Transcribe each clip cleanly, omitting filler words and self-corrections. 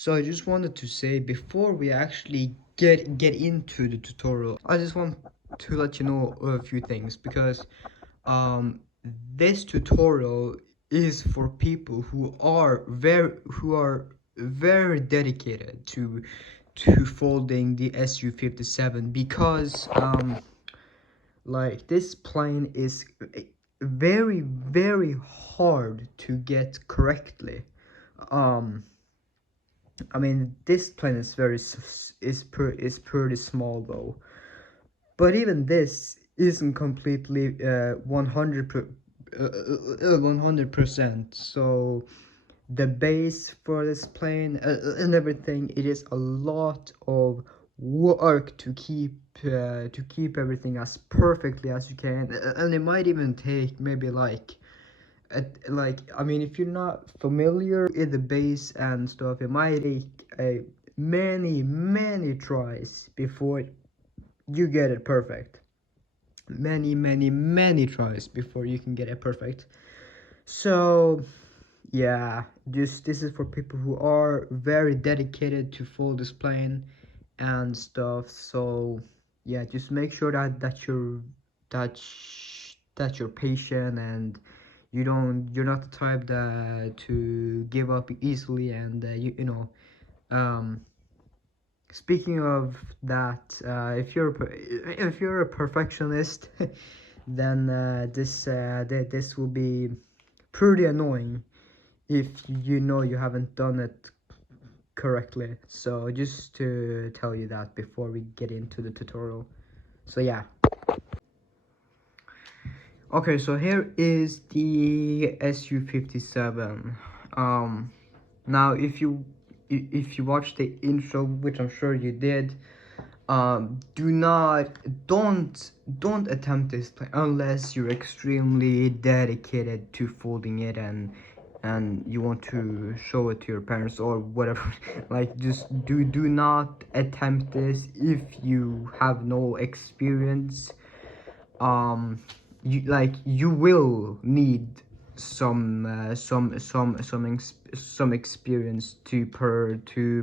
So I just wanted to say before we actually get into the tutorial, I just want to let you know a few things because um this tutorial is for people who are very dedicated to folding the SU-57 because like this plane is very hard to get correctly. um I mean, this plane is is pretty small though, but even this isn't completely 100%. So the base for this plane and everything, it is a lot of work to keep everything as perfectly as you can, and it might even take maybe I mean, if you're not familiar with the base and stuff, it might take many tries before you get it perfect. Many tries before you can get it perfect. So yeah, just this is for people who are very dedicated to full display and stuff. So yeah, just make sure that you're patient, and you're not the type that to give up easily, and um speaking of that, if you're a perfectionist, then this will be pretty annoying if you know you haven't done it correctly. So just to tell you that before we get into the tutorial. So yeah. Okay, so here is the SU-57. Now if you watch the intro, which I'm sure you did, don't attempt this play unless you're extremely dedicated to folding it, and you want to show it to your parents or whatever. Like, just do not attempt this if you have no experience. You will need some experience to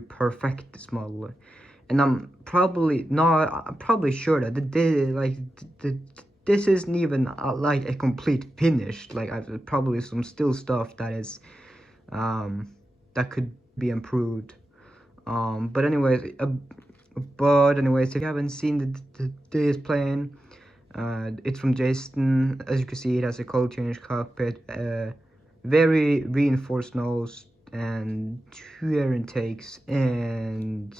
perfect this model, and I'm probably sure that this isn't even like a complete finish. Like, I've probably some still stuff that is that could be improved. But anyways, if you haven't seen this plane, it's from Jayson. As you can see, it has a color change cockpit, very reinforced nose, and two air intakes, and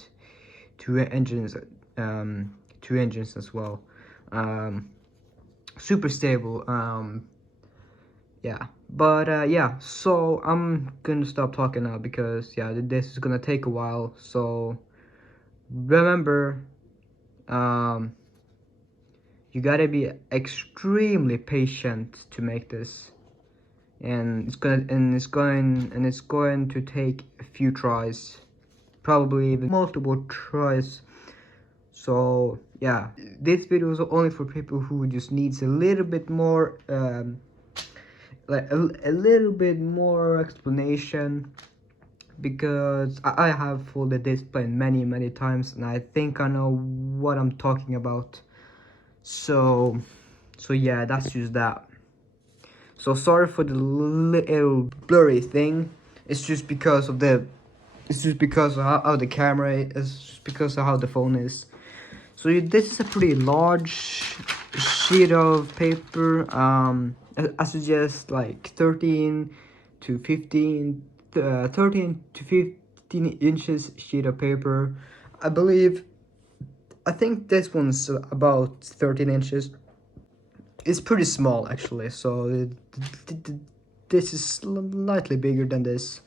two engines, two engines as well. Super stable. Yeah, but yeah. So I'm gonna stop talking now because yeah, this is gonna take a while. So remember, um, you gotta be extremely patient to make this, and it's going to take a few tries, probably even multiple tries. So yeah, this video is only for people who just needs a little bit more like a little bit more explanation, because I have folded this plane many times, and I think I know what I'm talking about. So yeah, that's just that. So sorry for the little blurry thing. It's just because of how the camera is. It's just because of how the phone is. So this is a pretty large sheet of paper. I suggest like 13 to 15 inches sheet of paper. I think this one's about 13 inches. It's pretty small actually, so this is slightly bigger than this.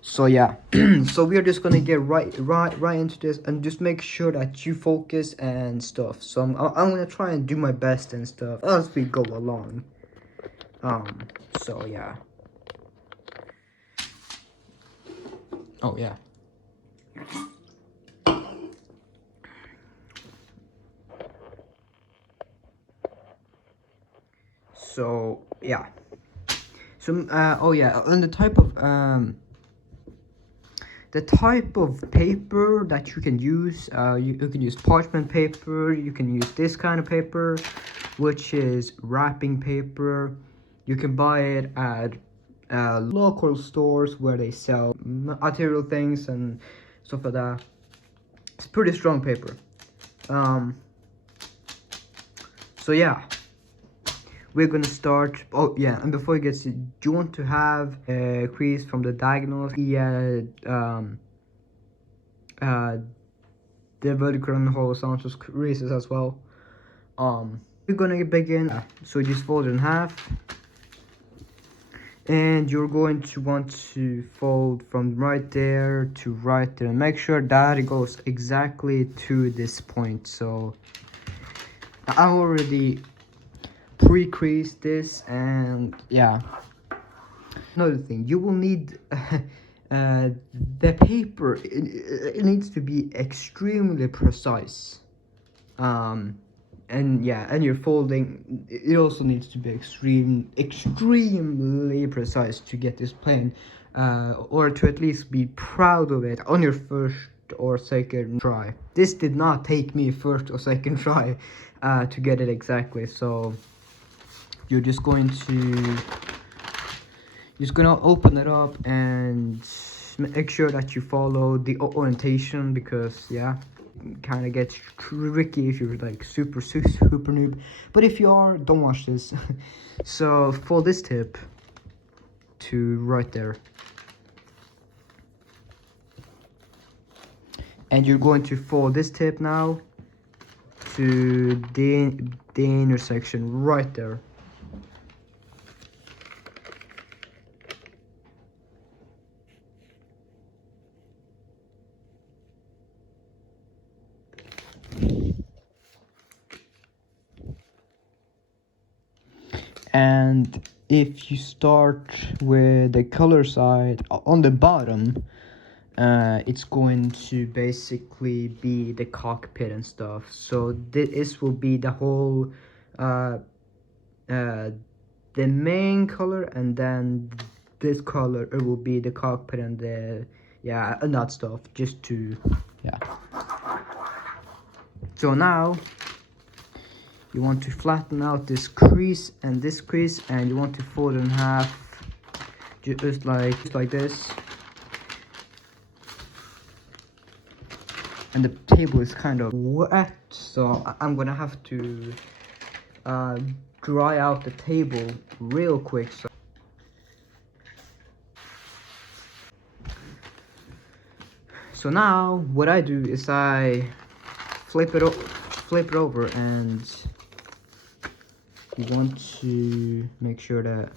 So yeah, so we are just gonna get right into this, and just make sure that you focus and stuff. So I'm gonna try and do my best and stuff as we go along. So yeah. Oh yeah. So yeah. So oh yeah, and the type of the type of paper that you can use, you can use parchment paper, you can use this kind of paper, which is wrapping paper. You can buy it at local stores where they sell material things and stuff like that. It's pretty strong paper. So yeah, we're gonna start. Oh yeah, and before you get to, do you want to have a crease from the diagonals? The vertical and horizontal creases as well. We're gonna begin. So just fold it in half, and you're going to want to fold from right there to right there, and make sure that it goes exactly to this point. So I already pre-creased this, and yeah. Another thing, you will need the paper. It needs to be extremely precise. And yeah, and your folding, it also needs to be extremely precise to get this plane, or to at least be proud of it on your first or second try. This did not take me first or second try to get it exactly. So you're just gonna open it up and make sure that you follow the orientation, because yeah, kind of gets tricky if you're like super noob, but if you are, don't watch this. So fold this tip to right there, and you're going to fold this tip now to the intersection right there. And if you start with the color side on the bottom, it's going to basically be the cockpit and stuff. So this will be the whole the main color, and then this color, it will be the cockpit and the and that stuff, just to So now you want to flatten out this crease and this crease, and you want to fold it in half, just like this. And the table is kind of wet, so I'm gonna have to dry out the table real quick. So now what I do is I flip it over, and you want to make sure that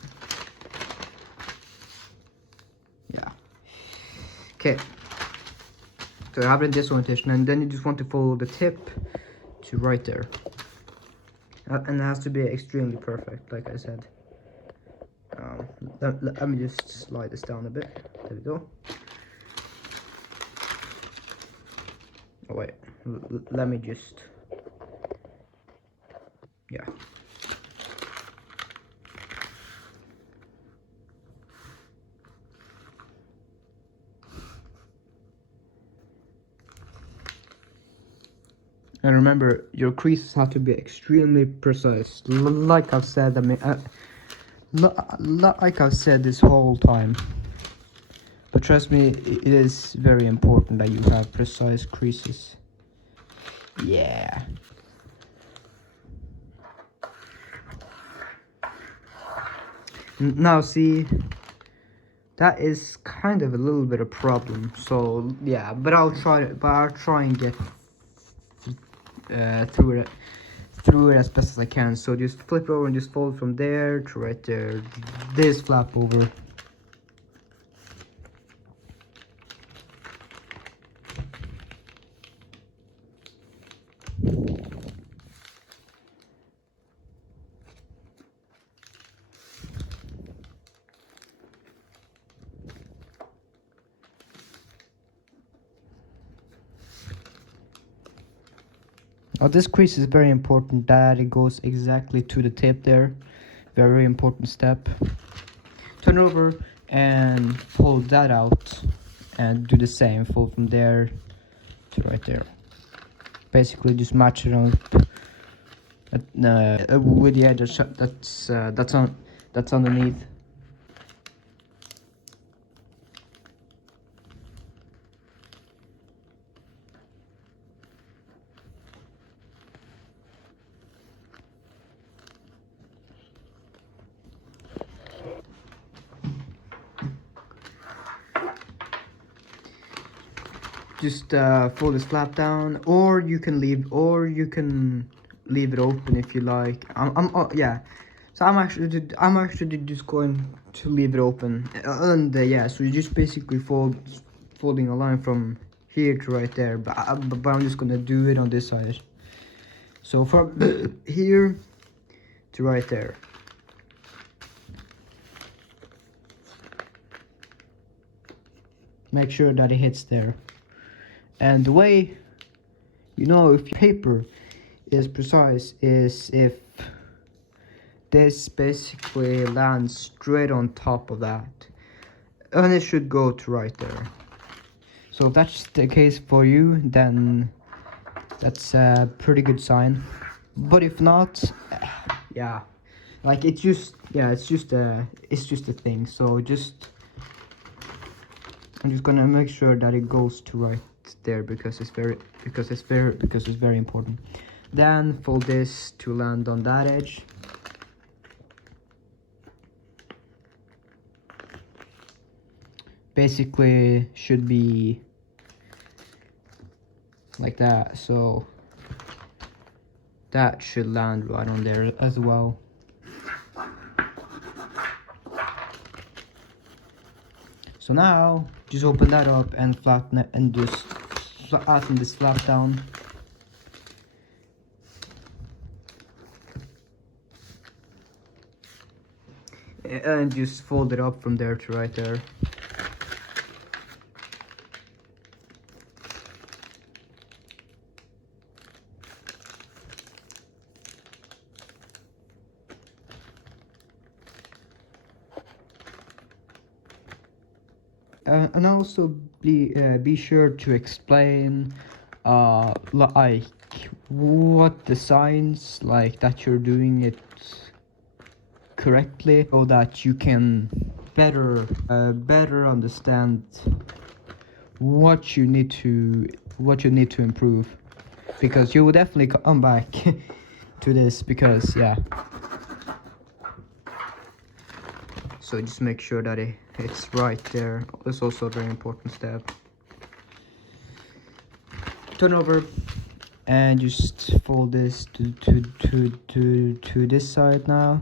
okay. So you have it in this orientation, and then you just want to follow the tip to right there. And it has to be extremely perfect, like I said. Let me just slide this down a bit. There we go. Oh wait, let me just, And remember, your creases have to be extremely precise. Like I've said, like I've said this whole time. But trust me, it is very important that you have precise creases. Yeah. Now see, that is kind of a little bit of problem. So yeah, but I'll try and get through it as best as I can. So just flip it over and just fold from there to right there. This flap over. Now this crease is very important, that it goes exactly to the tip there. Very important step. Turn it over and pull that out. and do the same, fold from there to right there. Basically just match it up with the edge that's underneath. Just fold this flap down, or you can leave it open if you like. Yeah. So I'm actually just going to leave it open, and yeah. So you just basically folding a line from here to right there, but I'm just gonna do it on this side. So from here to right there. Make sure that it hits there. And the way you know if your paper is precise is if this basically lands straight on top of that, and it should go to right there. So if that's the case for you, then that's a pretty good sign. But if not, yeah, like it's just a thing. So I'm just gonna make sure that it goes to right there because it's very important. Then fold this to land on that edge. Basically should be like that, so that should land right on there as well. So now just open that up and flatten it and just flatten this flap down. And just fold it up from there to right there. And also be sure to explain like what the signs like that you're doing it correctly, so that you can better understand what you need to improve, because you will definitely come back to this, because yeah. So just make sure that it's right there. That's also a very important step. Turn over and just fold this to this side now.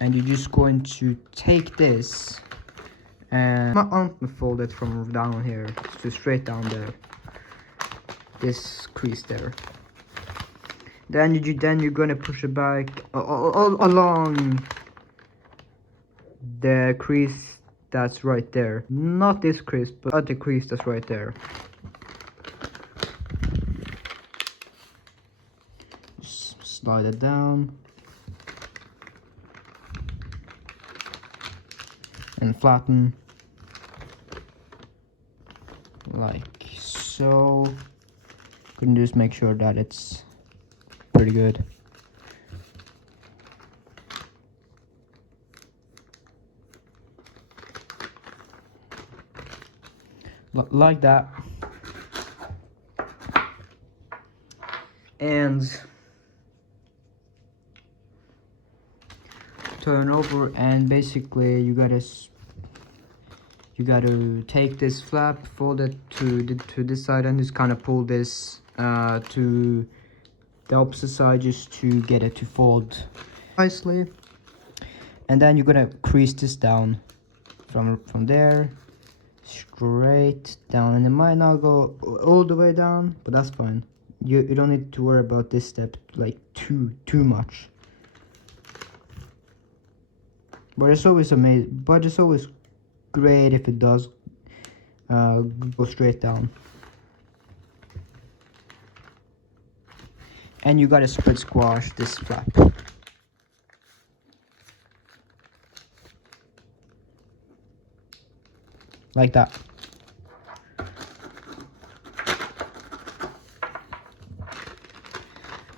And you're just going to take this and unfold it from down here to straight down there. This crease there. Then you're gonna push it back along the crease that's right there. Not this crease, but the crease that's right there. Just slide it down and flatten like so. You can just make sure that it's pretty good. Like that. And turn over, and basically you gotta take this flap, fold it to this side, and just kind of pull this to the opposite side just to get it to fold nicely. And then you're gonna crease this down from there straight down, and it might not go all the way down, but that's fine. You don't need to worry about this step like too much. But it's always great if it does go straight down. And you gotta spread squash this flap. like that.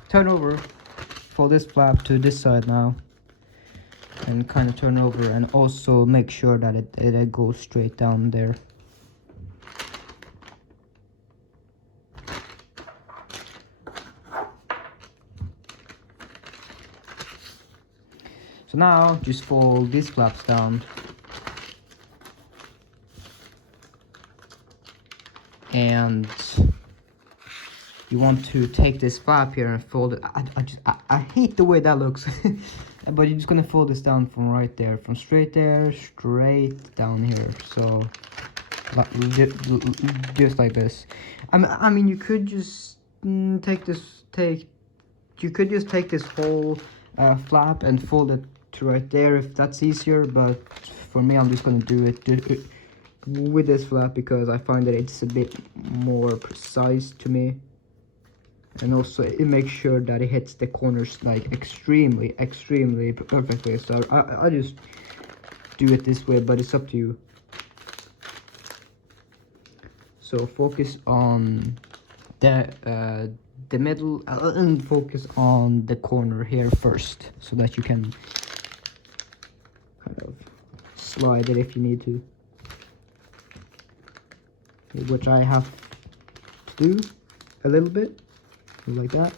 Turn over, fold this flap to this side now, and kind of turn over, and also make sure that it goes straight down there. So now just fold these flaps down, and you want to take this flap here and fold it. I hate the way that looks. But you're just gonna fold this down from right there, from straight there, straight down here. So just like this. I mean, you could just you could just take this whole flap and fold it to right there if that's easier. But for me, I'm just gonna do it with this flap because I find that it's a bit more precise to me. And also it makes sure that it hits the corners like extremely perfectly. So I just do it this way, but it's up to you. So focus on the middle and focus on the corner here first, so that you can kind of slide it if you need to, which I have to do a little bit. Like that,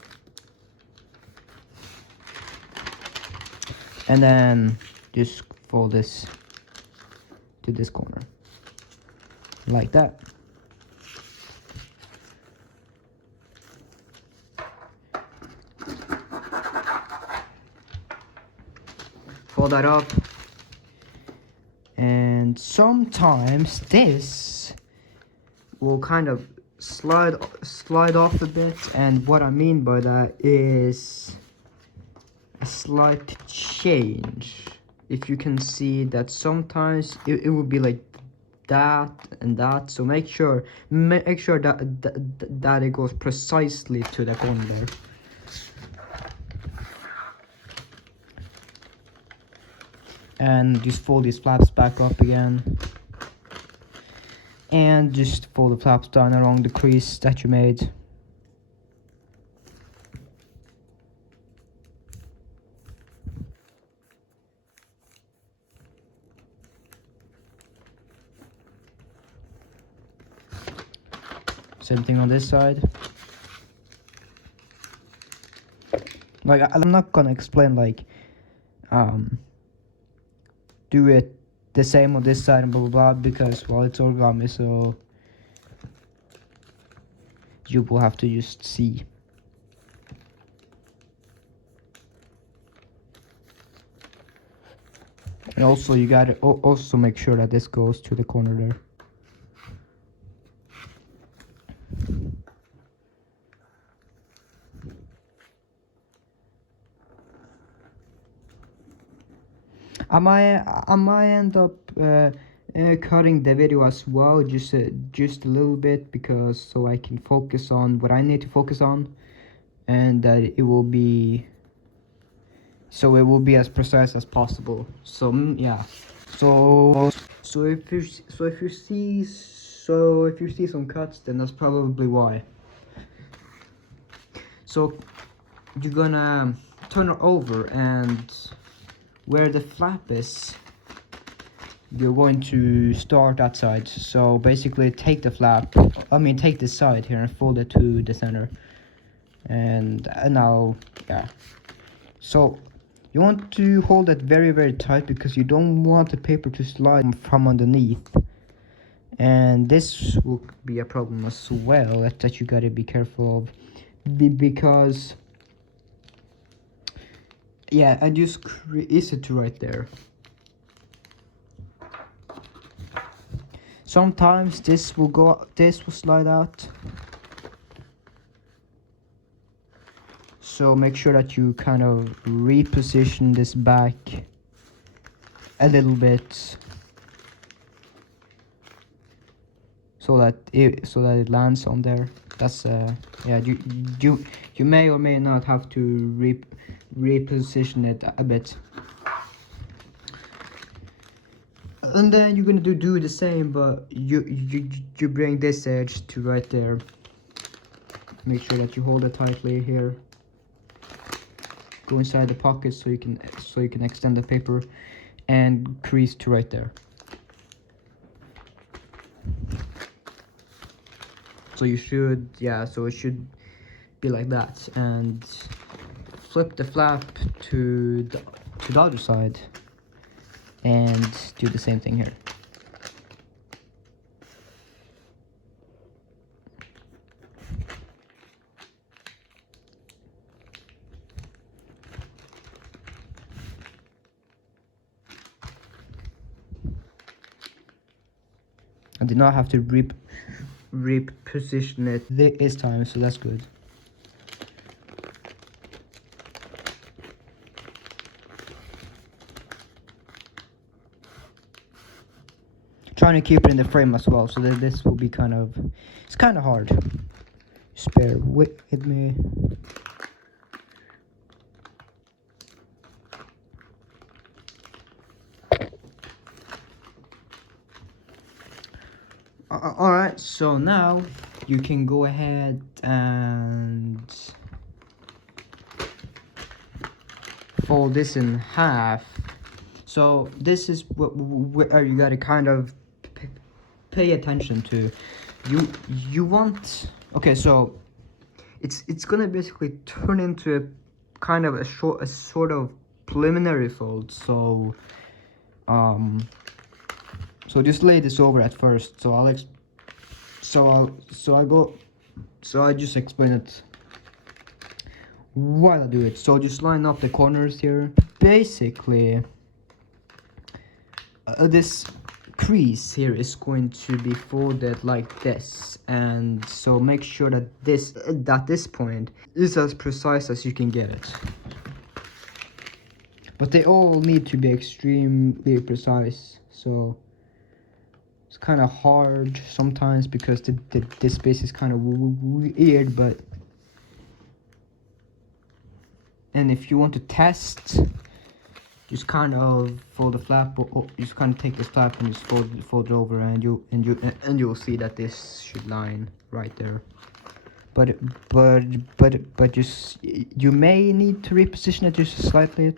and then just fold this to this corner like that. Fold that up, and sometimes this will kind of slide off a bit, and what I mean by that is a slight change. If you can see that sometimes it will be like that and that, so make sure that it goes precisely to the corner there. And just fold these flaps back up again. And just fold the flaps down along the crease that you made. Same thing on this side. Like, I'm not gonna explain like do it the same on this side and blah blah blah, because well, it's origami, so you will have to just see. And also you gotta also make sure that this goes to the corner there. I might end up cutting the video as well, just a little bit, because so I can focus on what I need to focus on, and that it will be as precise as possible. So yeah, so if you see some cuts, then that's probably why. So you're gonna turn it over, and where the flap is, you're going to start that side. So basically take the flap, take this side here and fold it to the center. And now, yeah. So you want to hold it very tight, because you don't want the paper to slide from underneath. And this will be a problem as well that you gotta be careful of, because yeah, I just crease it right there. Sometimes this will slide out. So make sure that you kind of reposition this back a little bit, so that it lands on there. That's yeah, you may or may not have to reposition it a bit. And then you're gonna do the same, but you bring this edge to right there. Make sure that you hold it tightly here. Go inside the pocket so you can extend the paper, and crease to right there. So you should, yeah, so it should be like that, and flip the flap to the other side and do the same thing here. I did not have to reposition it this time, so that's good. Trying to keep it in the frame as well, so that this will be it's kind of hard. Just bear with me. Alright, so now you can go ahead and fold this in half. So this is where you gotta kind of pay attention to. You want, okay, so it's gonna basically turn into a sort of preliminary fold. So so just lay this over at first. So I just explain it while I do it. So just line up the corners here. Basically, this crease here is going to be folded like this, and so make sure that this point is as precise as you can get it. But they all need to be extremely precise. So it's kind of hard sometimes because this space is kind of weird, but and if you want to test, just kind of fold the flap, or just kind of take this flap and just fold it over, and you'll see that this should line right there. But just you may need to reposition it just slightly,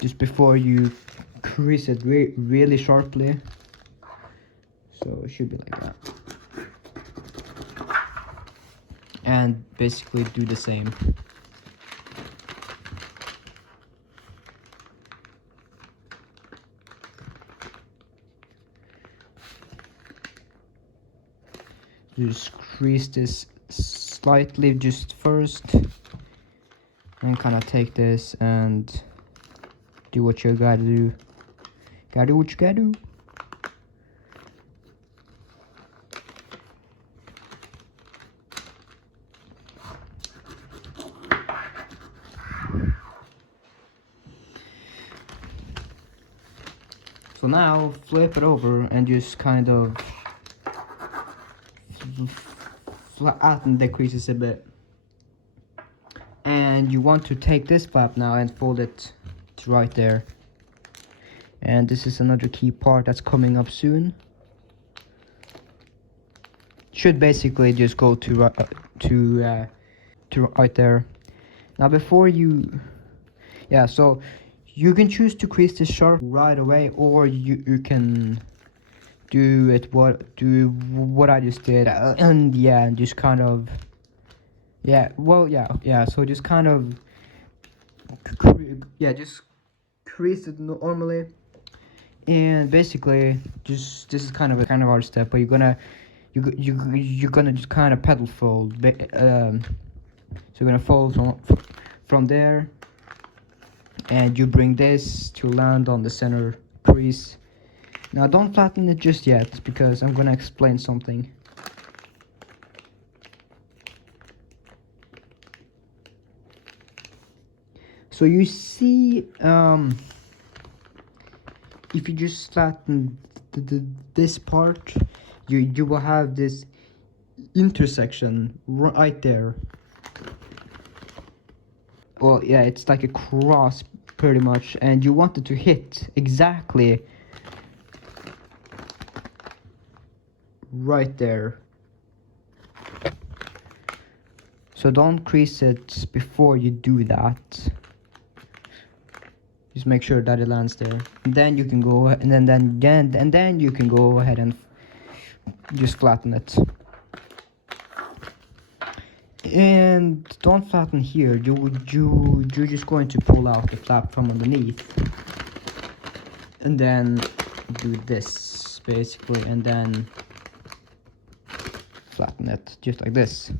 just before you crease it really sharply. So it should be like that. And basically do the same. Just crease this slightly just first, and kind of take this and do what you gotta do. Gotta do what you gotta do. So now flip it over and just kind of flatten the creases a bit. And you want to take this flap now and fold it to right there. And this is another key part that's coming up soon. Should basically just go to right there. Now before you, yeah, so you can choose to crease this sharp right away, or you can do what I just did, and yeah, and just kind of, yeah, well, yeah, so just kind of, just crease it normally, and basically just this is kind of a hard step, but you're gonna just kind of pedal fold, so you're gonna fold from there, and you bring this to land on the center crease. Now don't flatten it just yet, because I'm gonna explain something. So you see, if you just flatten this part, you will have this intersection right there. Well, yeah, it's like a cross pretty much, and you want it to hit exactly right there. So don't crease it before you do that. Just make sure that it lands there. And then you can go and then you can go ahead and just flatten it. And don't flatten here. You're just going to pull out the flap from underneath. And then do this basically, and then flatten it just like this.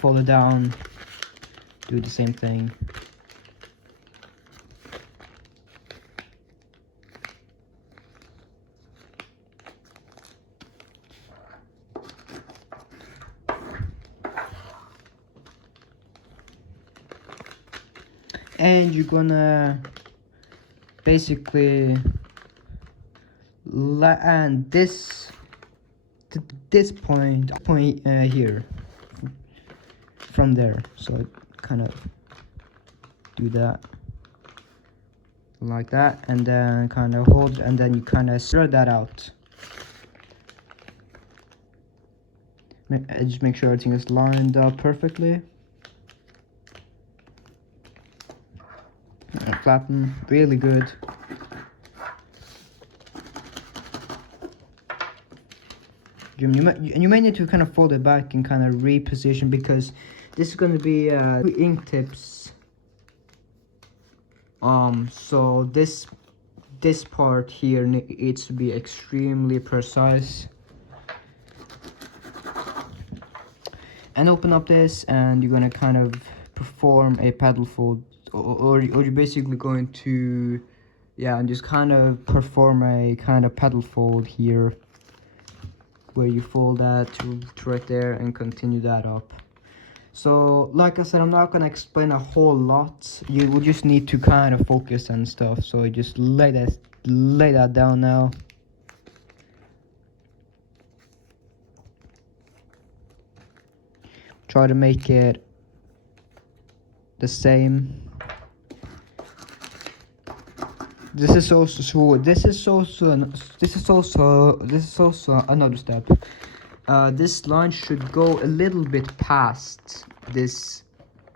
Fold it down, do the same thing. And you're gonna basically land this to this point here from there. So kind of do that like that, and then kind of hold, and then you kind of spread that out. Just make sure everything is lined up perfectly. Flatten really good. You may need to kind of fold it back and kind of reposition, because this is going to be ink tips. So this part here needs to be extremely precise. And open up this, and you're gonna kind of perform a pedal fold, or you're basically going to, yeah, and just kind of perform a kind of pedal fold here, where you fold that to right there and continue that up. So like I said, I'm not gonna explain a whole lot. You will just need to kind of focus and stuff. So just lay that down now. Try to make it the same. This is also another step. This line should go a little bit past this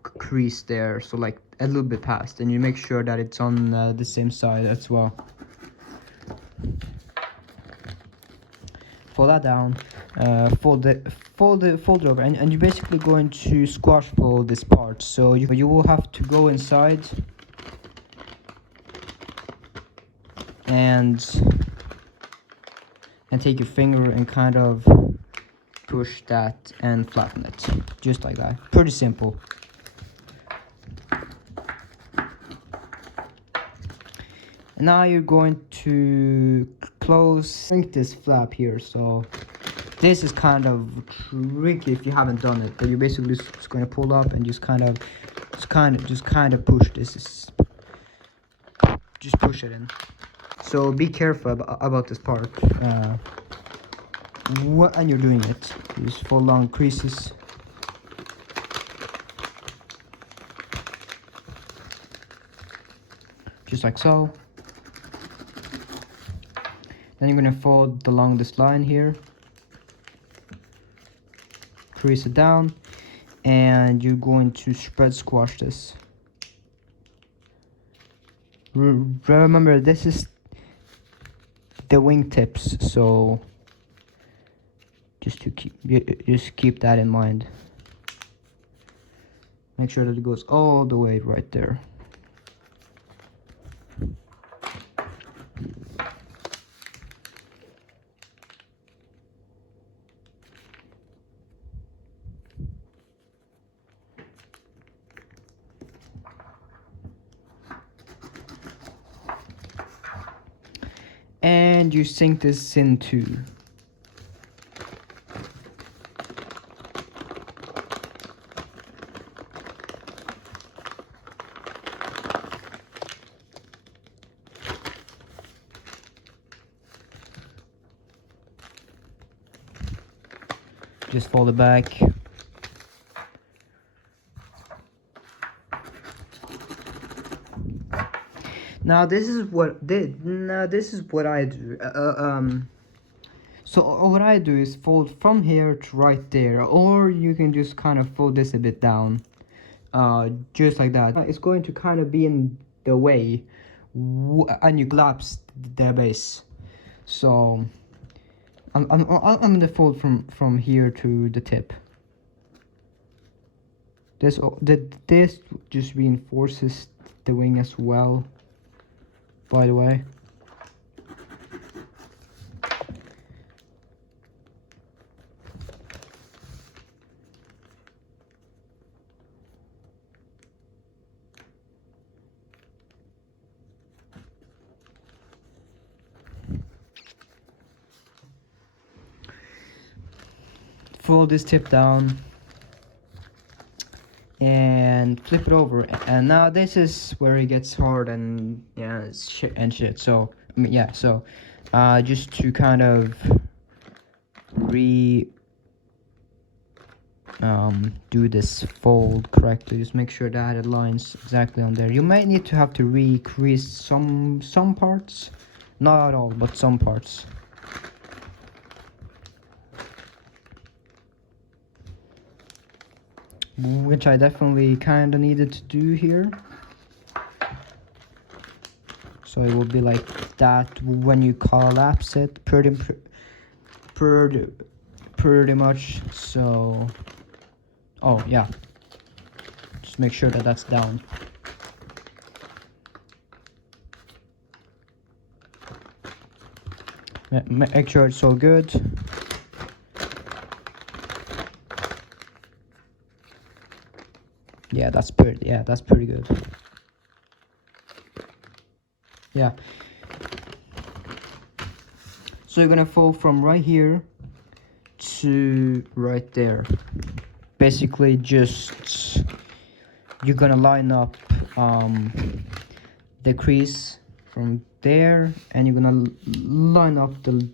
crease there, so like a little bit past, and you make sure that it's on the same side as well. Fold that down, fold it over, and you're basically going to squash fold this part. So you will have to go inside and take your finger and kind of push that and flatten it, just like that. Pretty simple. And now you're going to shrink this flap here. So this is kind of tricky if you haven't done it, but you're basically just going to pull up and just kind of push this. Just push it in. So be careful about this part when you're doing it. Just fold long creases. Just like so. Then you're going to fold along this line here. Crease it down. And you're going to spread squash this. Remember, this is the wingtips, so just keep that in mind. Make sure that it goes all the way right there. And you sink this into. Just fold it back. Now this is what I do. So what I do is fold from here to right there, or you can just kind of fold this a bit down, just like that. It's going to kind of be in the way, and you collapse the base. So I'm gonna fold from here to the tip. This just reinforces the wing as well, by the way. Fold this tip down and flip it over, and now this is where it gets hard and shit. So I mean, yeah, so just to kind of do this fold correctly, just make sure that it lines exactly on there. You might need to have to recrease some parts, not all, but some parts. Which I definitely kind of needed to do here. So it will be like that when you collapse it, pretty much. So, oh yeah, just make sure that that's down. Make sure it's all good. Yeah, that's pretty good. Yeah. So you're gonna fold from right here to right there. Basically, just you're gonna line up the crease from there, and you're gonna line up the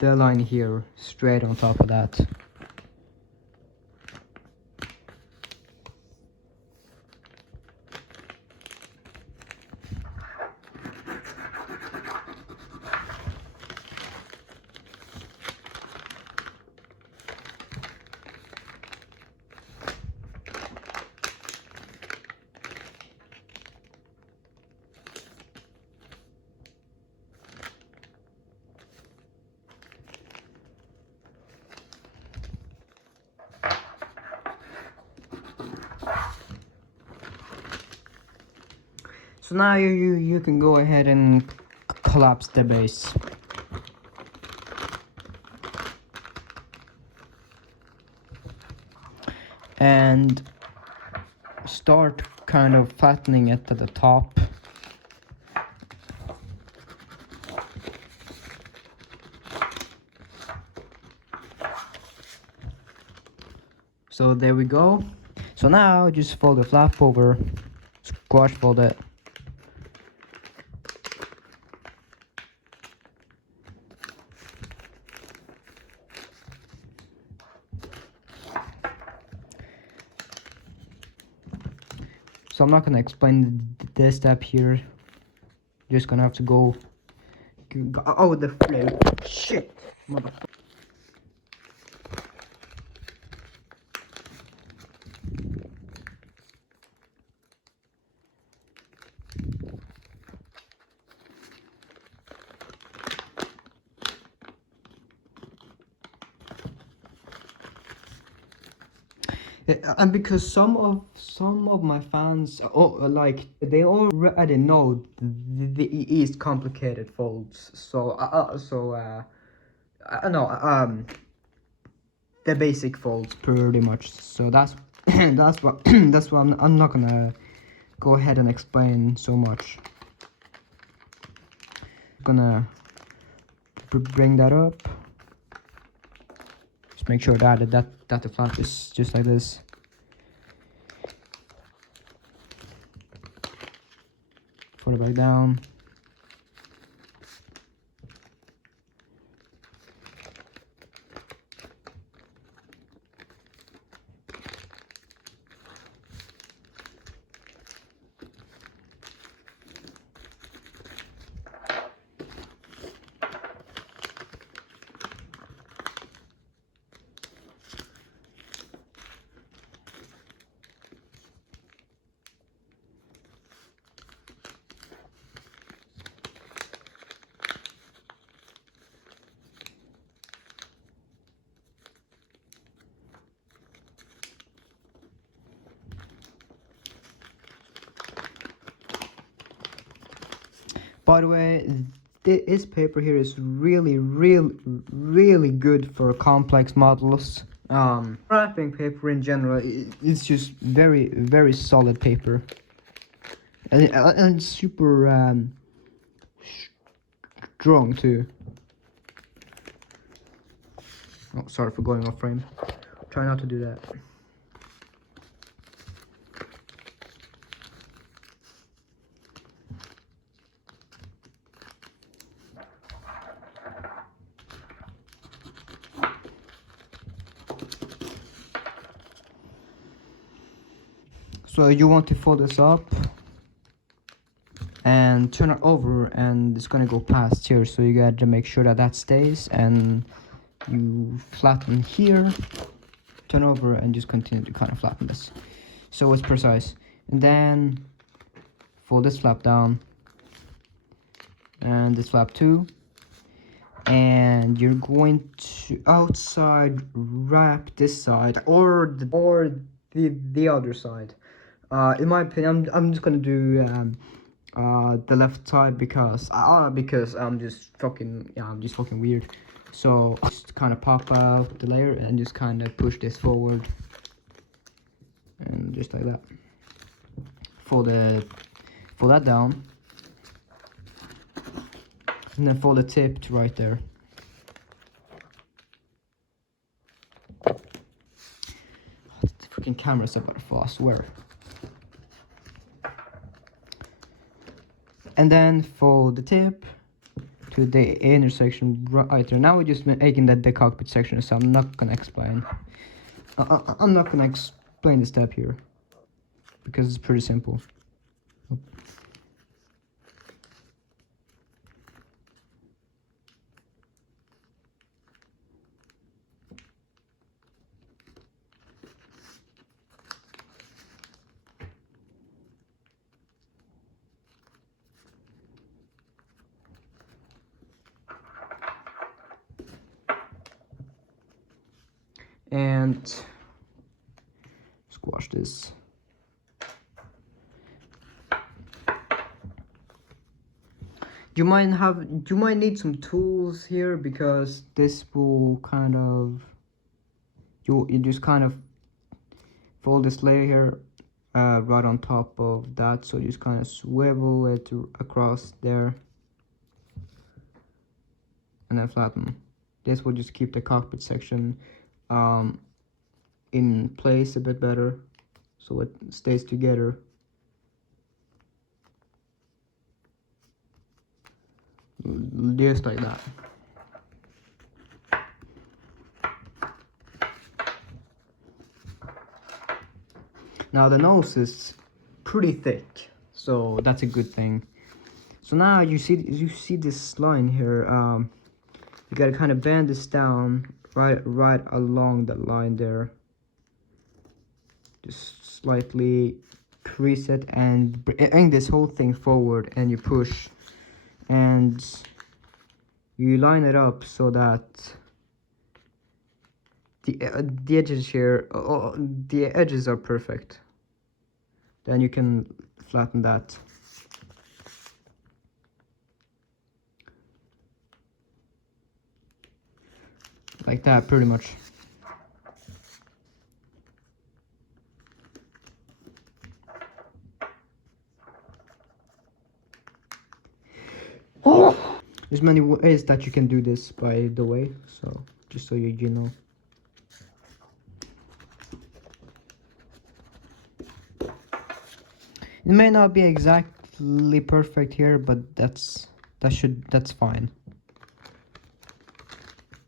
line here straight on top of that. So now you can go ahead and collapse the base. And start kind of flattening it at the top. So there we go. So now just fold the flap over, squash fold it. So I'm not gonna explain this step here. Just gonna have to go. Oh, the flip! Shit, motherfucker. And because some of my fans, like they already know the East complicated folds, so the basic folds pretty much. So that's that's what I'm not gonna go ahead and explain so much. Gonna bring that up. Just make sure that the flap is just like this. Put it back down. By the way, this paper here is really good for complex models. Wrapping paper in general, it's just very solid paper, and super strong too. Oh, sorry for going off frame. Try not to do that. So you want to fold this up and turn it over, and it's gonna go past here, so you gotta make sure that that stays, and you flatten here, turn over, and just continue to kind of flatten this so it's precise. And then fold this flap down and this flap too, and you're going to outside wrap this side or the other side. In my opinion, I'm just gonna do the left side because I'm just fucking weird. So just kind of pop out the layer and just kind of push this forward, and just like that. Fold that down, and then fold the tip to right there. The freaking camera's about to fall, I swear. And then fold the tip to the intersection right there. Now we're just making that the cockpit section, so I'm not gonna explain. I'm not gonna explain the step here because it's pretty simple. And squash this. You might need some tools here, because this will kind of you just kind of fold this layer here right on top of that, so you just kind of swivel it across there and then flatten. This will just keep the cockpit section in place a bit better, so it stays together. Just like that. Now the nose is pretty thick, so that's a good thing. So now you see this line here. You gotta kind of bend this down right along that line there. Just slightly crease it and bring this whole thing forward, and you push, and you line it up so that the edges here, the edges are perfect. Then you can flatten that. Like that, pretty much. There's many ways that you can do this, by the way, so just so you know. It may not be exactly perfect here, but that's fine.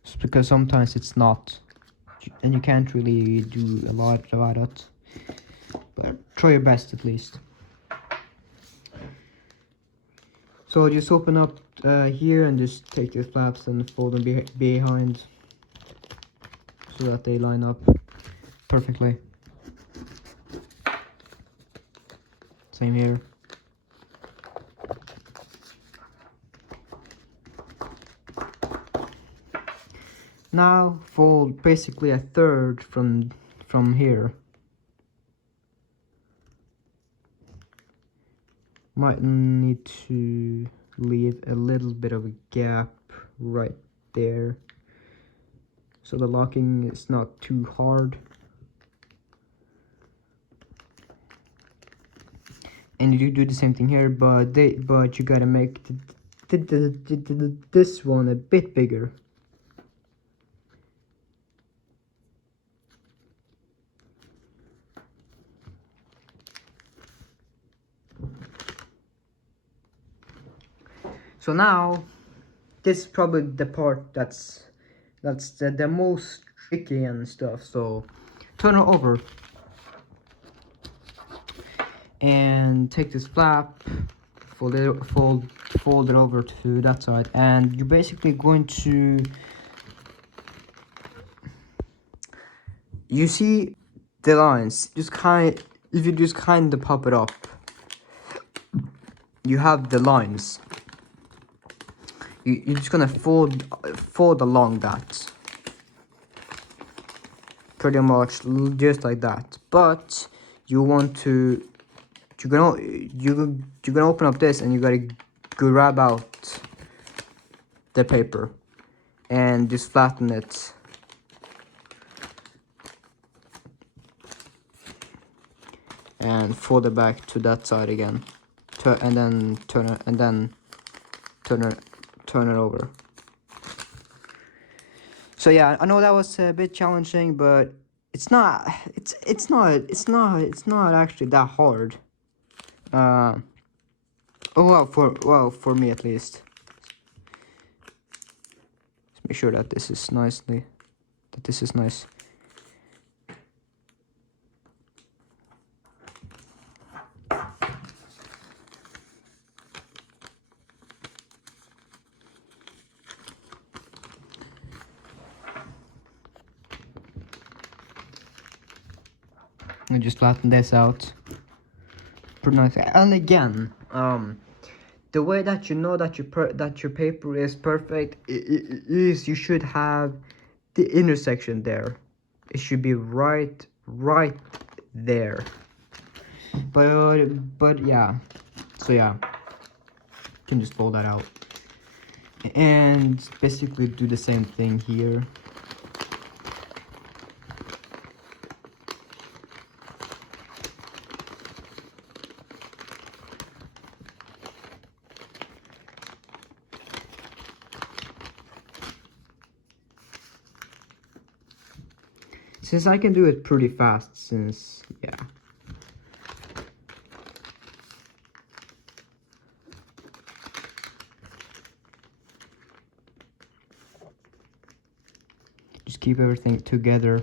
It's because sometimes it's not, and you can't really do a lot about it. But try your best at least. So just open up here and just take the flaps and fold them behind so that they line up perfectly. Same here. Now fold basically a third from here. Might need to leave a little bit of a gap right there, so the locking is not too hard. And you do the same thing here, but you gotta make this one a bit bigger. So now, this is probably the part that's the most tricky and stuff. So turn it over and take this flap, fold it over to that side, and you're basically going to, you see the lines, if you just kind of pop it up, you have the lines. You're just gonna fold along that, pretty much just like that. But you want to, you're gonna open up this, and you gotta grab out the paper and just flatten it. And fold it back to that side again, and then turn it over. So yeah, I know that was a bit challenging, but it's not actually that hard. For me at least. Let's make sure that this is nice. I just flatten this out. Pretty nice. And again, the way that you know that your paper is perfect is you should have the intersection there. It should be right there. But yeah. So yeah, you can just fold that out and basically do the same thing here. Since I can do it pretty fast, yeah. Just keep everything together.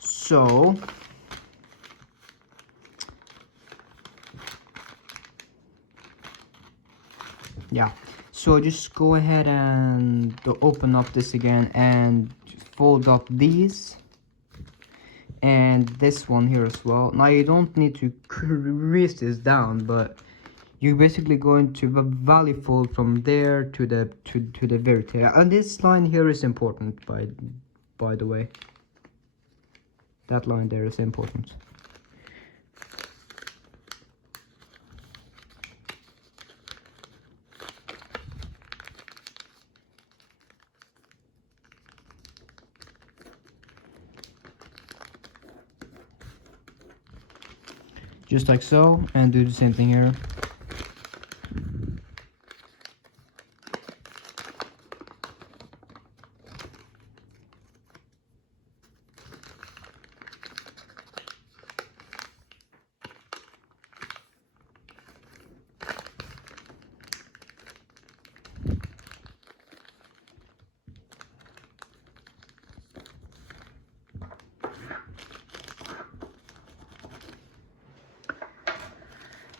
So yeah, so just go ahead and open up this again and fold up these and this one here as well. Now you don't need to crease this down, but you're basically going to valley fold from there to the very tail. And this line here is important, by the way. That line there is important. Just like so, and do the same thing here.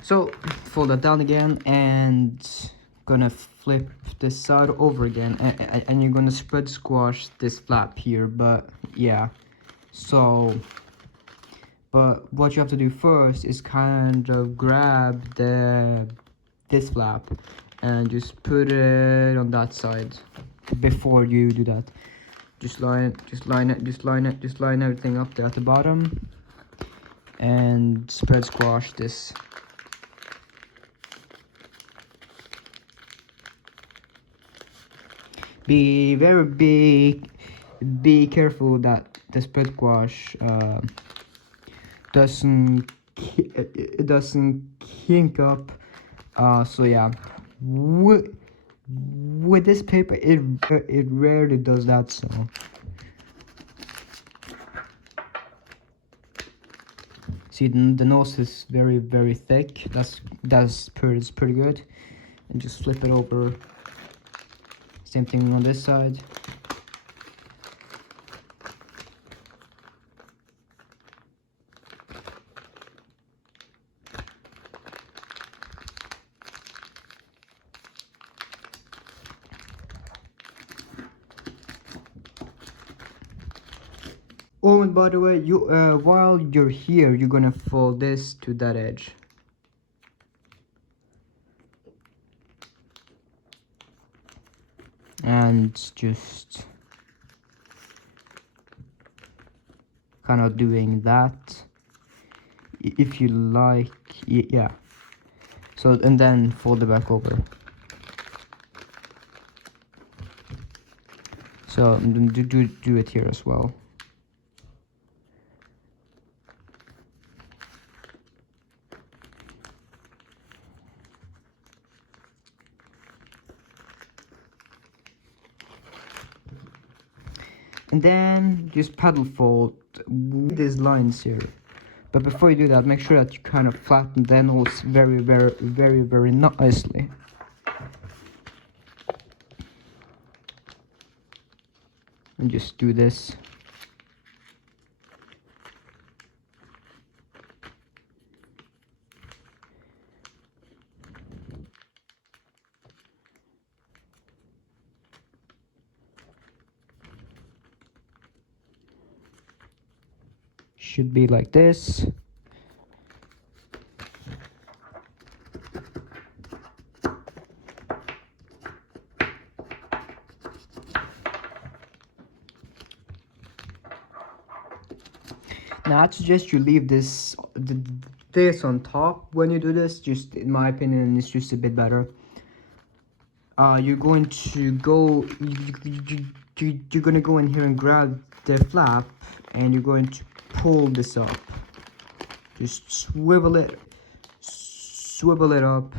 So fold that down again and gonna flip this side over again, and you're gonna spread squash this flap here. But yeah, so but what you have to do first is kind of grab this flap and just put it on that side. Before you do that, just line everything up there at the bottom, and spread squash this. Be careful that the spread squash doesn't kink up. So yeah, with this paper it rarely does that. So see, the nose is very thick. That's pretty good. And just flip it over. Same thing on this side. Oh, and by the way, you while you're here, you're gonna fold this to that edge. And just kind of doing that, if you like. Yeah. So, and then fold it back over. So do it here as well. And then just paddle fold these lines here. But before you do that, make sure that you kind of flatten the nose very nicely. And just do this. Should be like this. Now I suggest you leave this on top when you do this. Just in my opinion, it's just a bit better. You're going to go. You're gonna go in here and grab the flap, and you're going to pull this up. Just swivel it up,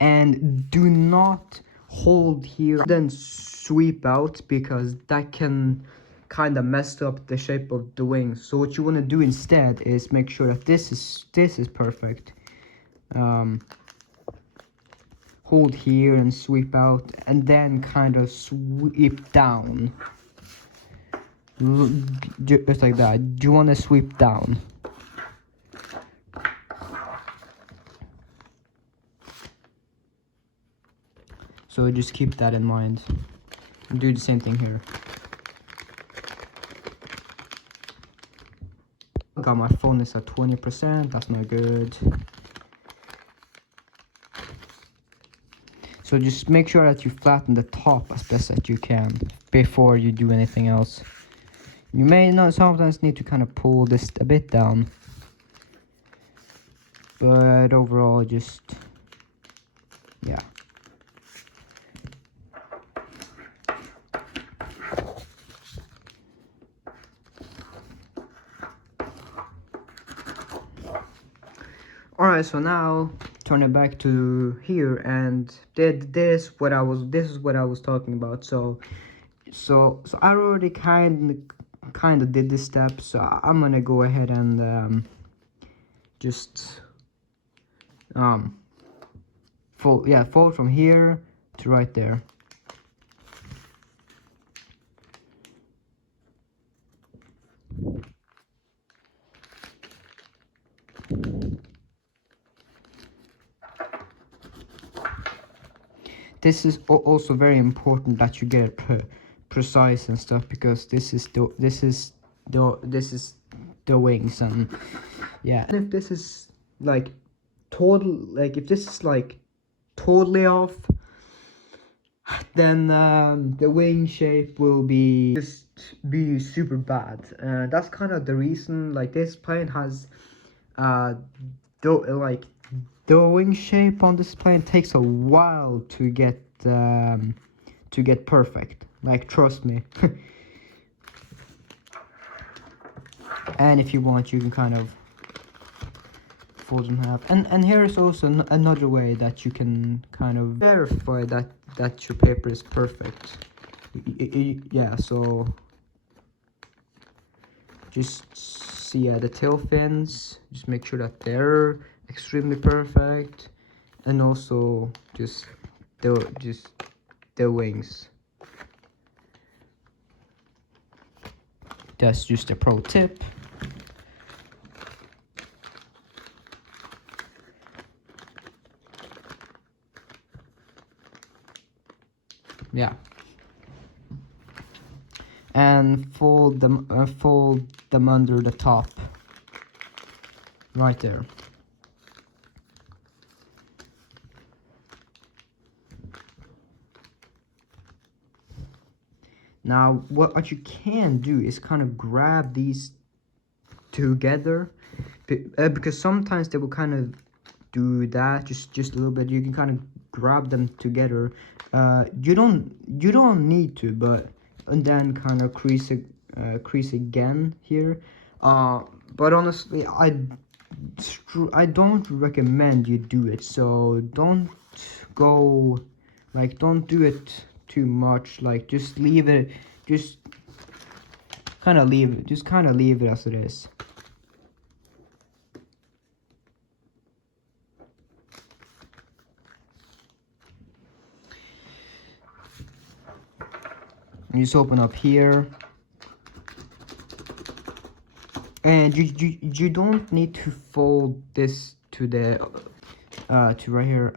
and do not hold here then sweep out, because that can kind of mess up the shape of the wings. So what you want to do instead is make sure that this is perfect. Hold here and sweep out, and then kind of sweep down, just like that. You want to sweep down. So just keep that in mind. Do the same thing here. God, my phone is at 20%. That's not good. So just make sure that you flatten the top as best as you can before you do anything else. You may sometimes need to kind of pull this a bit down, but overall, just yeah. Alright, so now turn it back to here, and this is what I was talking about. So I already kind of did this step, so I'm gonna go ahead and just fold from here to right there. This is also very important that you get precise and stuff, because this is the wings, and yeah. And if this is like total, like if this is like totally off, then the wing shape will be just be super bad. That's kind of the reason, like this plane has uh like the wing shape on this plane takes a while to get perfect, like trust me. And if you want, you can kind of fold in half, and here is also another way that you can kind of verify that your paper is perfect. Yeah, so just see the tail fins, just make sure that they're extremely perfect, and also just the wings. That's just a pro tip. Yeah. And fold them under the top, right there. Now, what you can do is kind of grab these together, because sometimes they will kind of do that just a little bit. You can kind of grab them together. You don't need to, but and then kind of crease again here. But honestly, I don't recommend you do it. So don't don't do it too much. Like just leave it. Just kind of leave it as it is. You just open up here, and you don't need to fold this to the to right here.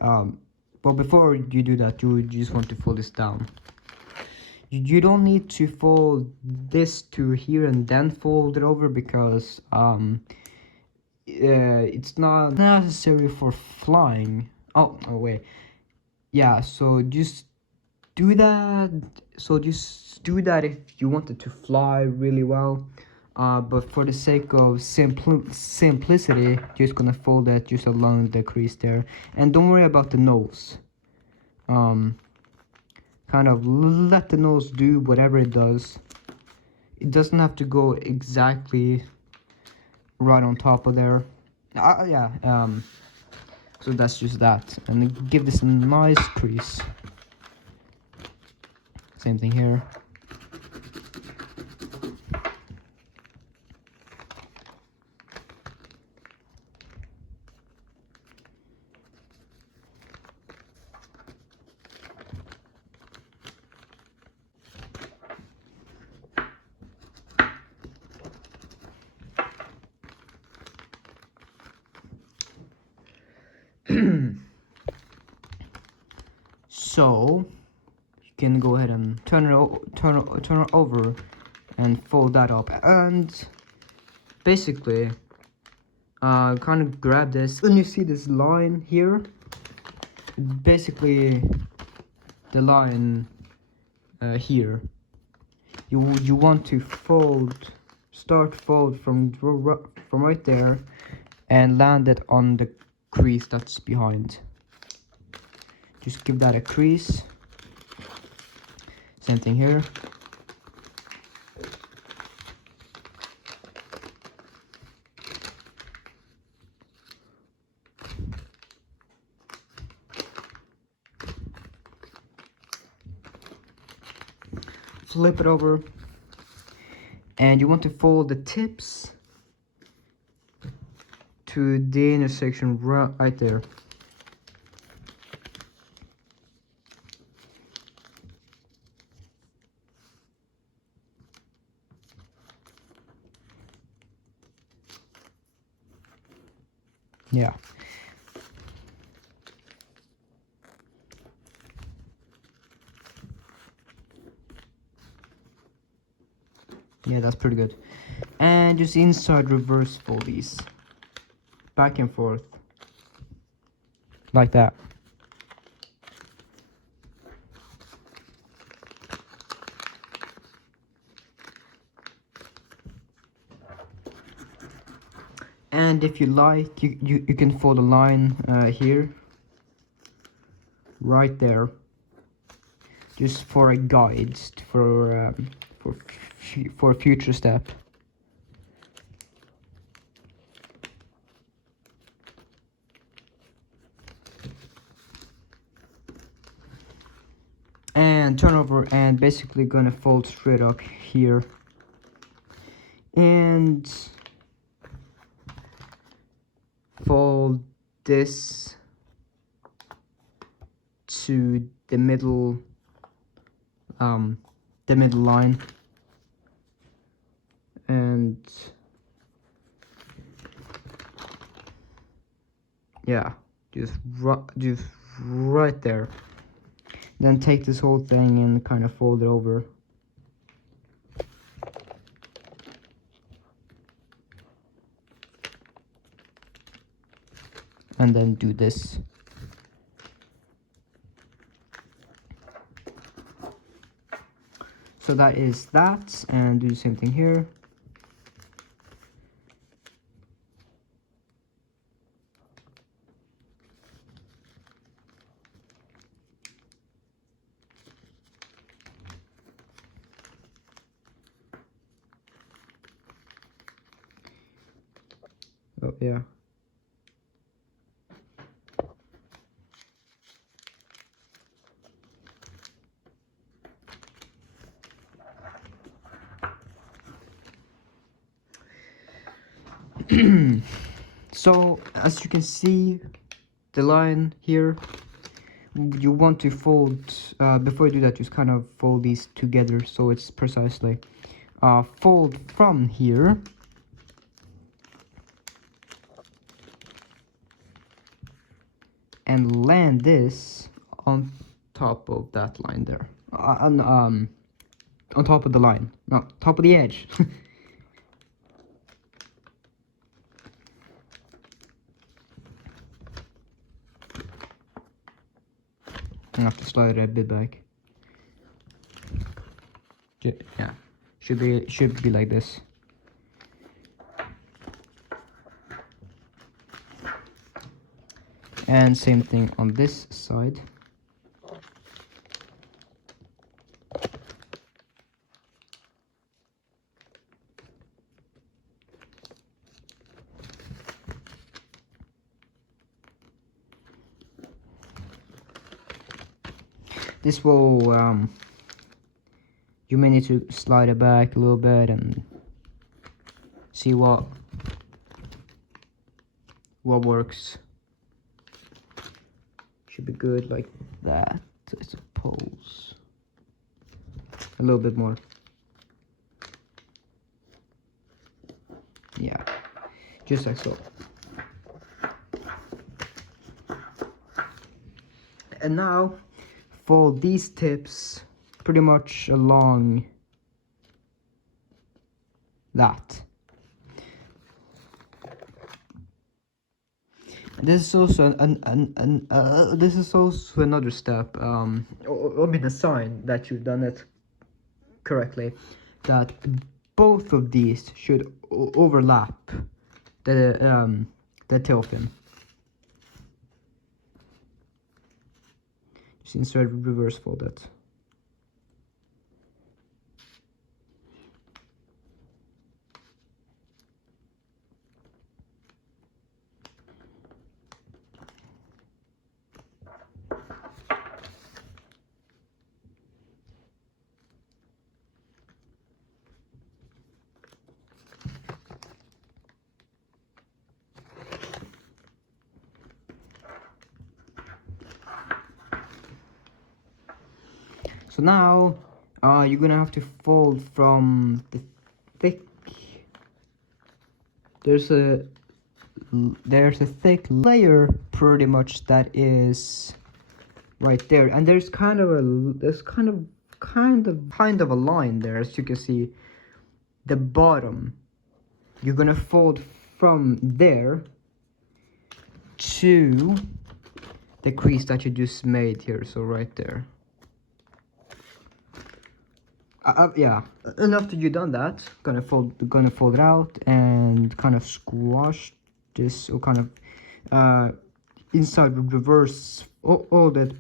But before you do that, you just want to fold this down. You don't need to fold this to here and then fold it over, because it's not necessary for flying. Oh wait, yeah. So just do that. So just do that if you want it to fly really well. But for the sake of simplicity, just gonna fold it just along the crease there, and don't worry about the nose. Kind of let the nose do whatever it does. It doesn't have to go exactly right on top of there. Yeah. So that's just that, and give this a nice crease. Same thing here. So you can go ahead and turn it over and fold that up, and basically kind of grab this. When you see this line here, basically the line here, you want to start fold from right there and land it on the crease that's behind. Just give that a crease. Same thing here. Flip it over, and you want to fold the tips to the intersection right there. Yeah. Yeah, that's pretty good. And just inside reverse fold these. back and forth like that. And if you like, you can fold a line here, right there, just for a guide for a future step. And turn over and basically gonna fold straight up here. And fold this to the middle line, and yeah, just right there. Then take this whole thing and kind of fold it over. And then do this. So that is that, and do the same thing here. Oh yeah. So as you can see, the line here, you want to fold before you do that, just kind of fold these together so it's precisely fold from here and land this on top of that line there, on top of the line, no, top of the edge. I have to slide it a bit back. Yeah, should be like this. And same thing on this side. This will, you may need to slide it back a little bit and see what works. Should be good like that, I suppose. A little bit more. Yeah, just like so. And now fold these tips pretty much along that. This is also this is also another step. I mean, a sign that you've done it correctly. That both of these should overlap the tail fin. Just insert reverse fold it. So now you're gonna have to fold from the thick. There's a thick layer pretty much that is right there, and there's kind of a a line there, as you can see. The bottom, you're gonna fold from there to the crease that you just made here, so right there. Yeah, and after you've done that, gonna fold it out and kind of squash this, or kind of inside reverse all that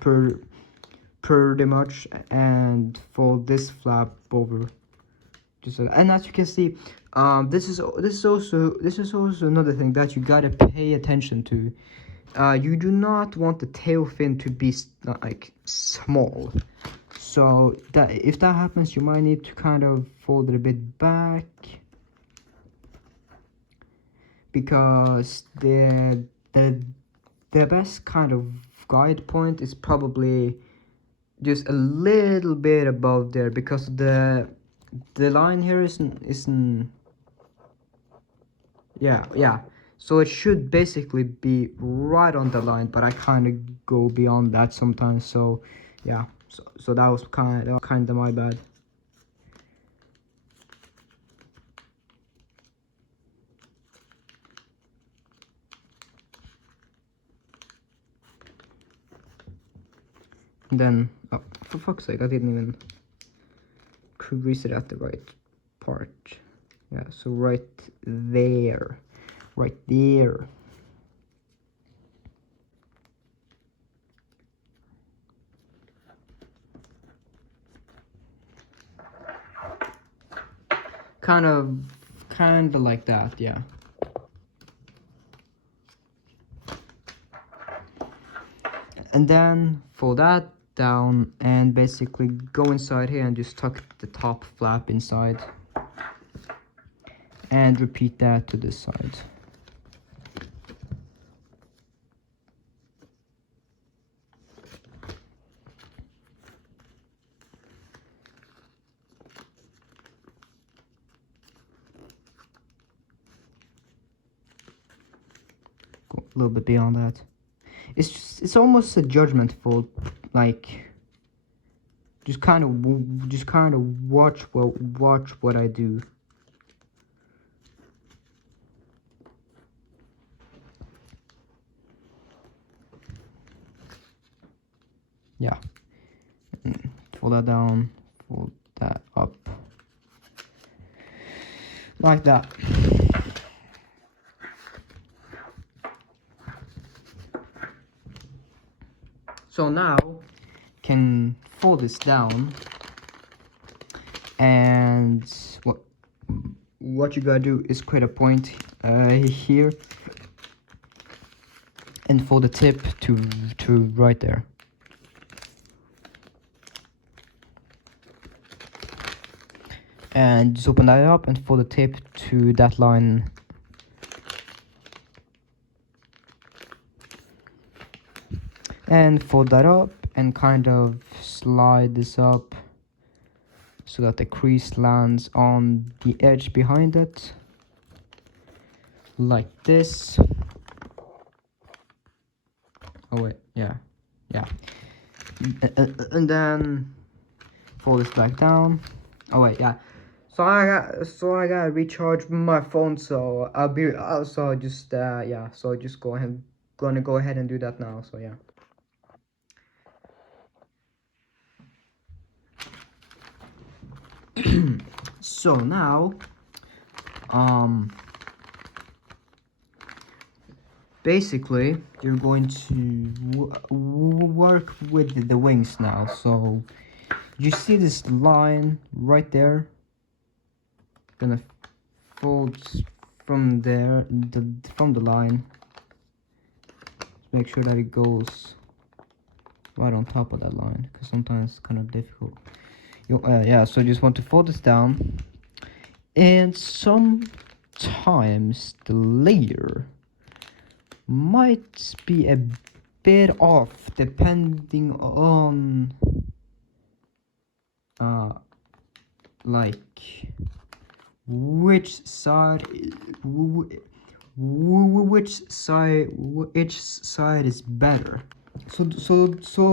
pretty much, and fold this flap over. Just and as you can see, this is also another thing that you gotta pay attention to. You do not want the tail fin to be like small. So that if that happens, you might need to kind of fold it a bit back, because the best kind of guide point is probably just a little bit above there, because the line here isn't yeah, so it should basically be right on the line, but I kind of go beyond that sometimes. So yeah, so that was kind of my bad. And then, oh, for fuck's sake, I didn't even crease it at the right part. Yeah, so right there. Kind of like that, yeah. And then fold that down and basically go inside here and just tuck the top flap inside. And repeat that to this side. Go a little bit beyond that. It's almost a judgment fold, like just kind of watch what I do. Yeah, fold that down, fold that up, like that. So now can fold this down, and what you gotta do is create a point here and fold the tip to right there. And just open that up and fold the tip to that line. And fold that up and kind of slide this up so that the crease lands on the edge behind it, like this. Oh wait, yeah. And then fold this back down. Oh wait, yeah. So I gotta recharge my phone. So I'll be also just yeah. So just gonna go ahead and do that now. So yeah. So now, basically you're going to work with the wings now. So you see this line right there? Gonna fold from there, from the line. Make sure that it goes right on top of that line, because sometimes it's kind of difficult. Yeah, so you just want to fold this down, and sometimes the layer might be a bit off depending on like which side is better. So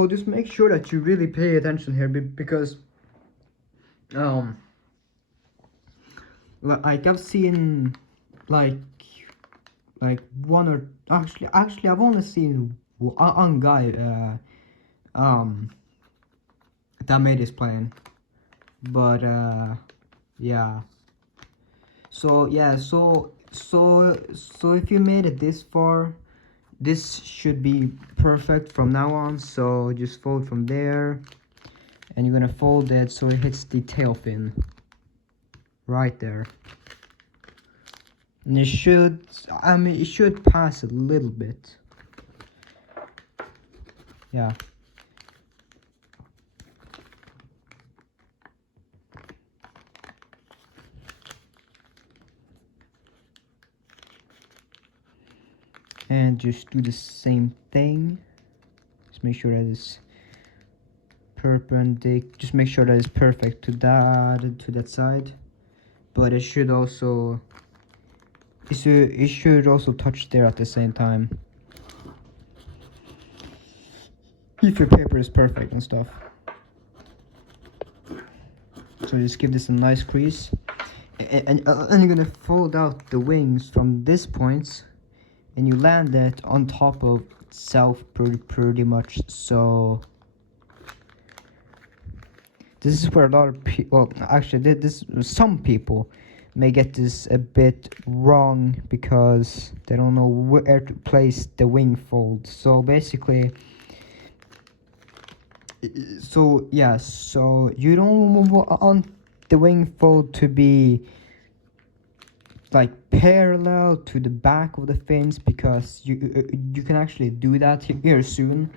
just make sure that you really pay attention here, because like I've seen like like one or actually I've only seen one guy that made this plane, but yeah. So yeah, so if you made it this far, this should be perfect from now on. So just fold from there, and you're gonna fold it so it hits the tail fin right there. And it should, I mean, it should pass a little bit. Yeah. And just do the same thing. Just make sure that it's perpendicular. Just make sure that it's perfect to that side. But it should also, it should also touch there at the same time. If your paper is perfect and stuff. So just give this a nice crease. And you're gonna fold out the wings from this point, and you land it on top of itself pretty much. So this is where a lot of people, well, actually some people may get this a bit wrong because they don't know where to place the wing fold. So basically, so yeah, so you don't want the wing fold to be like parallel to the back of the fins, because you can actually do that here soon,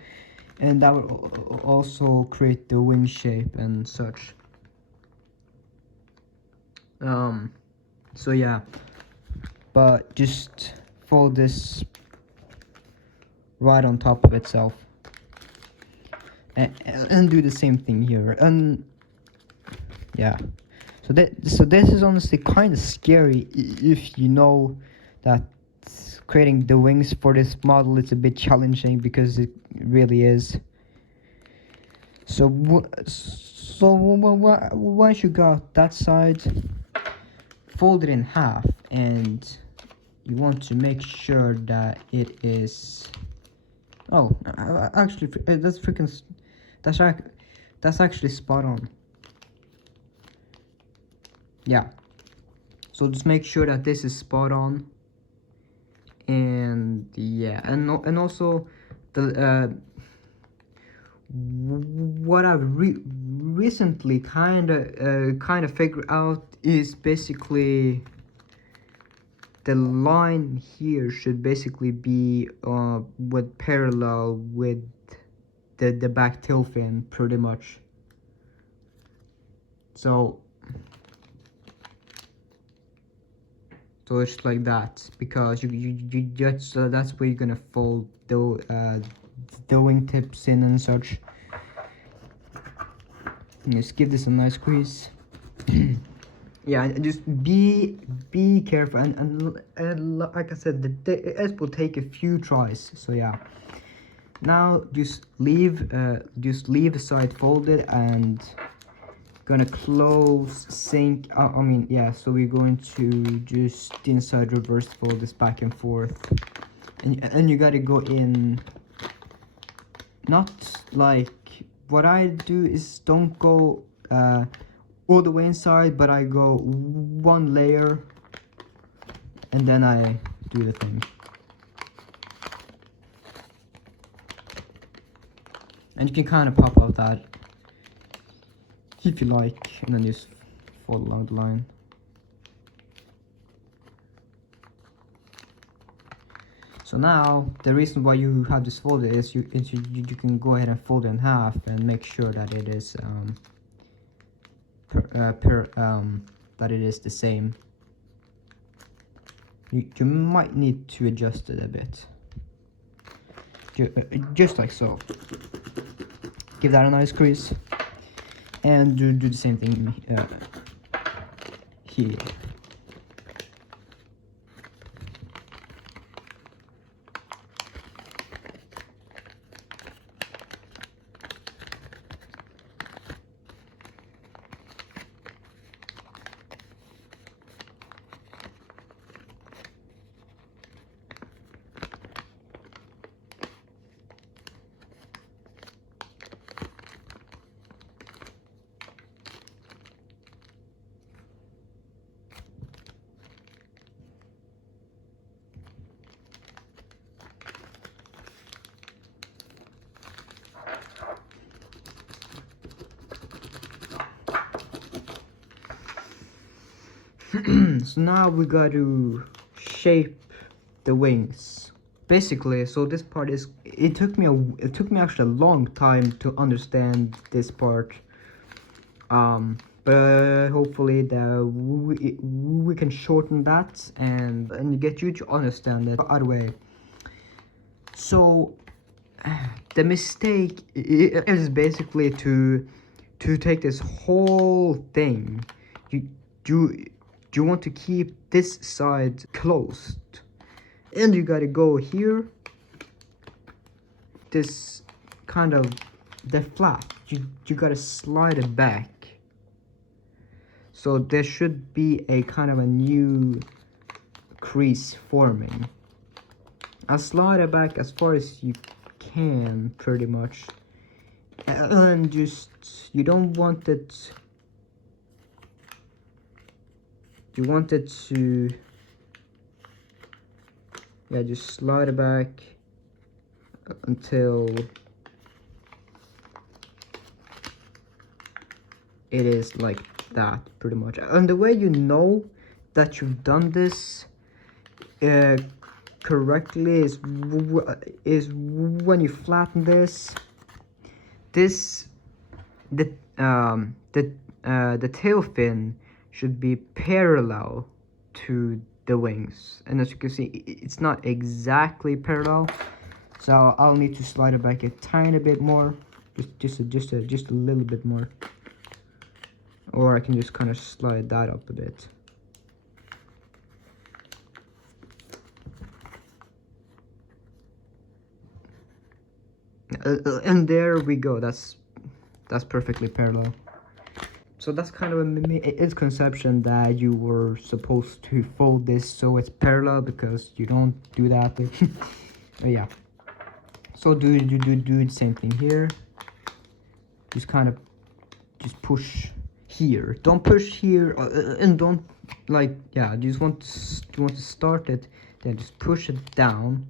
and that will also create the wing shape and such. So yeah, but just fold this right on top of itself, and do the same thing here. And yeah, so this is honestly kind of scary if you know that creating the wings for this model is a bit challenging, because it really is. So once you got that side, fold it in half, and you want to make sure that it is, oh, actually that's freaking, that's actually spot on. Yeah, so just make sure that this is spot on. And yeah, and also the what I've recently kind of figured out is basically the line here should basically be with parallel with the back tail fin pretty much. So it's like that, because you just, that's where you're gonna fold the wingtips in and such. And just give this a nice squeeze. Yeah, just be careful, and like I said, it will take a few tries. So yeah, now just leave the side folded, and gonna close sync. I mean, yeah, so we're going to just inside reverse fold this back and forth, and you gotta go in, not like what I do is don't go all the way inside, but I go one layer and then I do the thing. And you can kind of pop out that if you like, and then just fold along the line. So now the reason why you have this folded is you can go ahead and fold it in half and make sure that it is that it is the same. You might need to adjust it a bit, just like so. Give that a nice crease, and do the same thing here. So now we got to shape the wings. Basically, so this part is, it took me actually a long time to understand this part. But hopefully we can shorten that and get you to understand it right away. So the mistake is basically to take this whole thing. You you want to keep this side closed, and you gotta go here. This kind of the flap. You gotta slide it back. So there should be a kind of a new crease forming. I'll slide it back as far as you can, pretty much. And just, you don't want it, you want it to, yeah, just slide it back until it is like that, pretty much. And the way you know that you've done this correctly is when you flatten this. The tail fin should be parallel to the wings, and as you can see, it's not exactly parallel, so I'll need to slide it back a tiny bit more, just a little bit more, or I can just kind of slide that up a bit. And there we go. That's perfectly parallel. So that's kind of a misconception that you were supposed to fold this so it's parallel, because you don't do that. But yeah. So do the same thing here. Just kind of push here. Don't push here, and don't, like, yeah. You want to start it, then just push it down,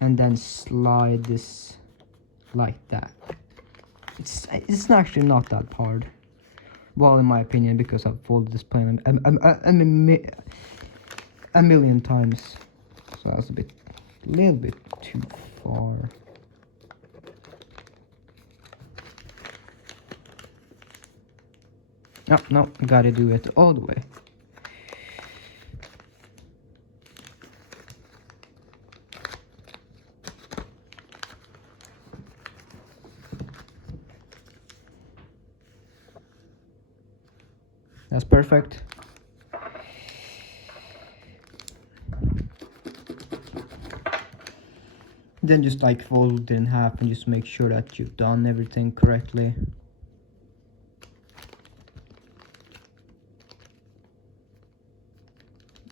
and then slide this like that. It's actually not that hard. Well, in my opinion, because I've folded this plane a million times. So that's a little bit too far. No, gotta do it all the way. That's perfect. Then just like fold it in half and just make sure that you've done everything correctly.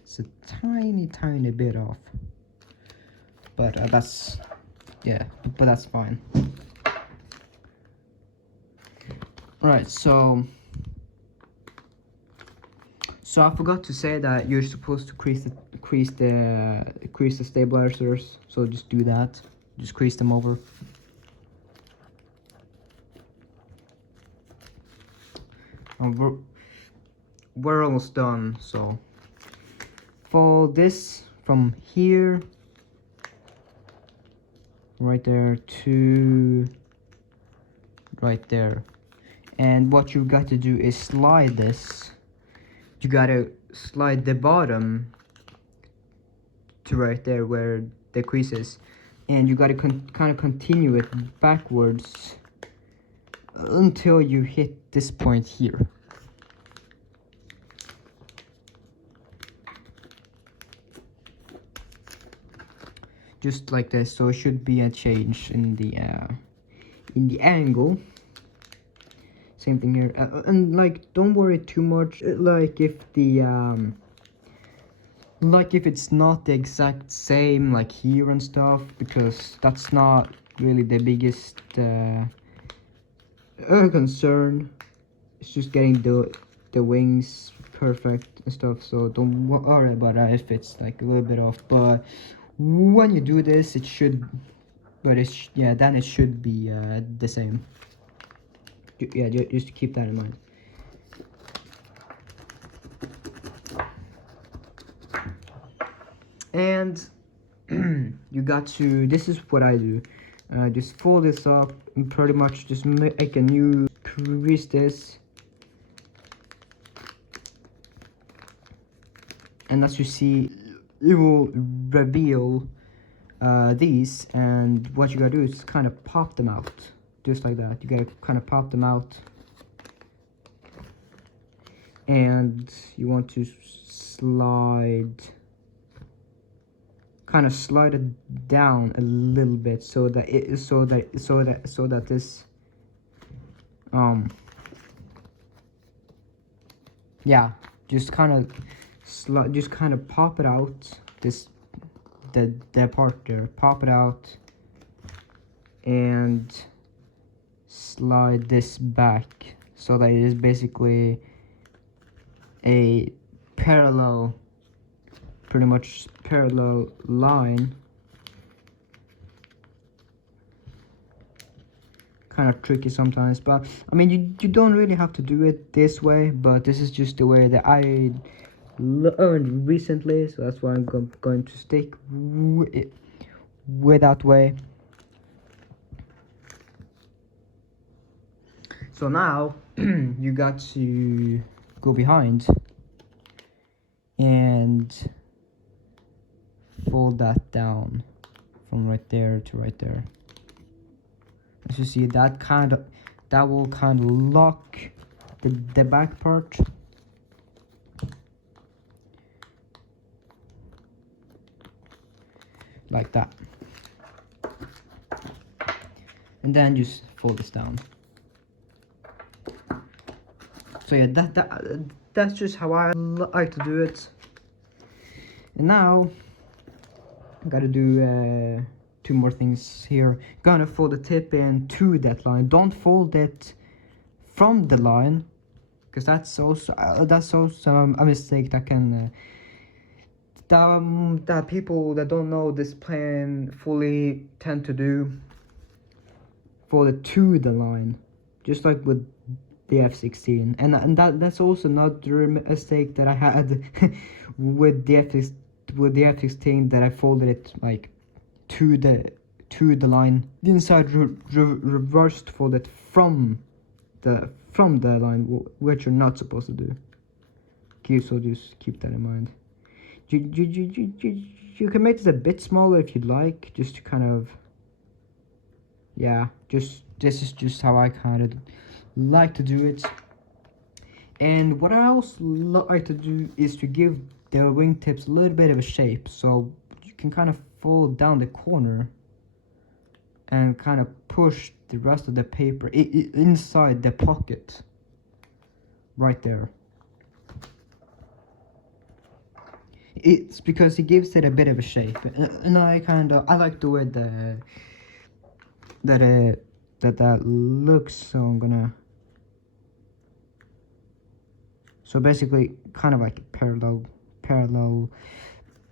It's a tiny bit off, but that's, yeah, but that's fine. Right, so I forgot to say that you're supposed to crease the stabilizers. So just do that. Just crease them over. And we're almost done. So fold this from here, right there, to right there. And what you got to do is slide this. You gotta slide the bottom to right there where the crease is, and you gotta kind of continue it backwards until you hit this point here. Just like this. So it should be a change in the angle. Same thing here, and like, don't worry too much, like if it's not the exact same like here and stuff, because that's not really the biggest concern. It's just getting the wings perfect and stuff, so don't worry about that if it's like a little bit off. But when you do this, it should, then it should be the same. Yeah, just to keep that in mind. And you got to, this is what I do, just fold this up and pretty much just make a new crease this, and as you see it will reveal these, and what you gotta do is kind of pop them out just like that. You gotta kind of pop them out, and you want to kind of slide it down a little bit so that this yeah, just kind of pop it out, the part there, pop it out and slide this back so that it is basically a pretty much parallel line. Kind of tricky sometimes, but I mean you don't really have to do it this way, but this is just the way that I learned recently, so that's why I'm going to stick with that way. So now you got to go behind and fold that down from right there to right there. As you see, that will kind of lock the back part. Like that. And then just fold this down. So yeah, that's just how I like to do it. And now I gotta do two more things here. Gonna fold the tip in to that line. Don't fold it from the line, because that's also a mistake that can that people that don't know this plan fully tend to do. Fold it to the line, just like with the F-16, and that's also another mistake that I had with the F-16, that I folded it like to the line. The inside reversed folded from the line, which you're not supposed to do. So just keep that in mind. You can make this a bit smaller if you'd like, just to kind of, yeah, this is just how I kind of like to do it. And what I also like to do is to give the wingtips a little bit of a shape, so you can kind of fold down the corner and kind of push the rest of the paper inside the pocket right there. It's because it gives it a bit of a shape, and I like the way that looks. So I'm gonna, so basically kind of like a parallel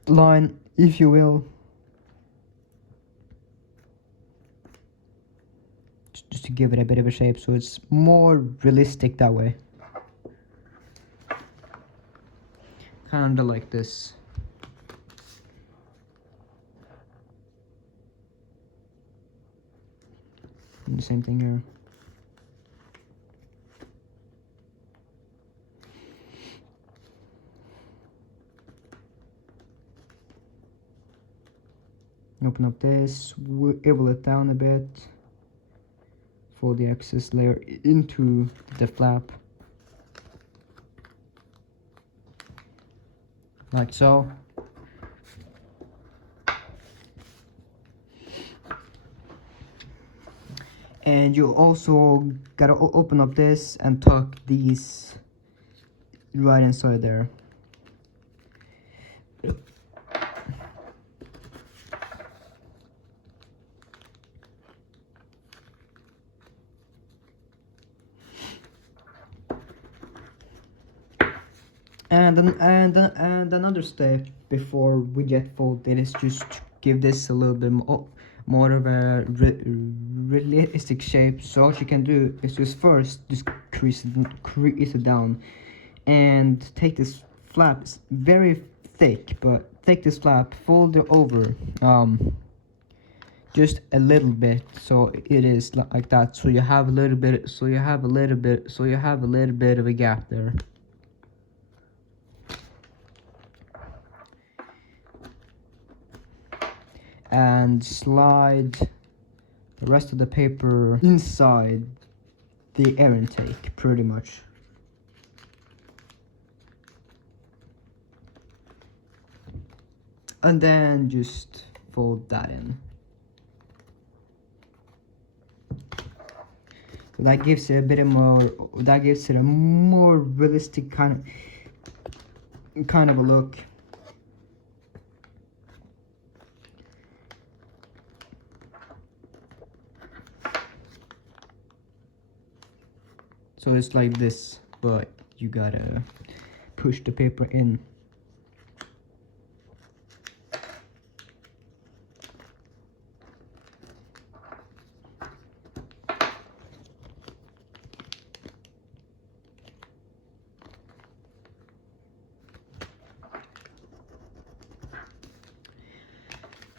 line, if you will, just to give it a bit of a shape, so it's more realistic that way. Kind of like this. And the same thing here. Open up this, wiggle it down a bit, fold the excess layer into the flap, like so. And you also gotta open up this and tuck these right inside there. And another step before we get folded is just to give this a little bit more of a realistic shape. So what you can do is just first just crease it down, and take this flap very thick, but take this flap, fold it over, just a little bit, so it is like that. So you have a little bit. So you have a little bit. So you have a little bit of a gap there. And slide the rest of the paper inside the air intake, pretty much. And then just fold that in. That gives it a bit more. That gives it a more realistic kind of a look. So it's like this, but you gotta push the paper in.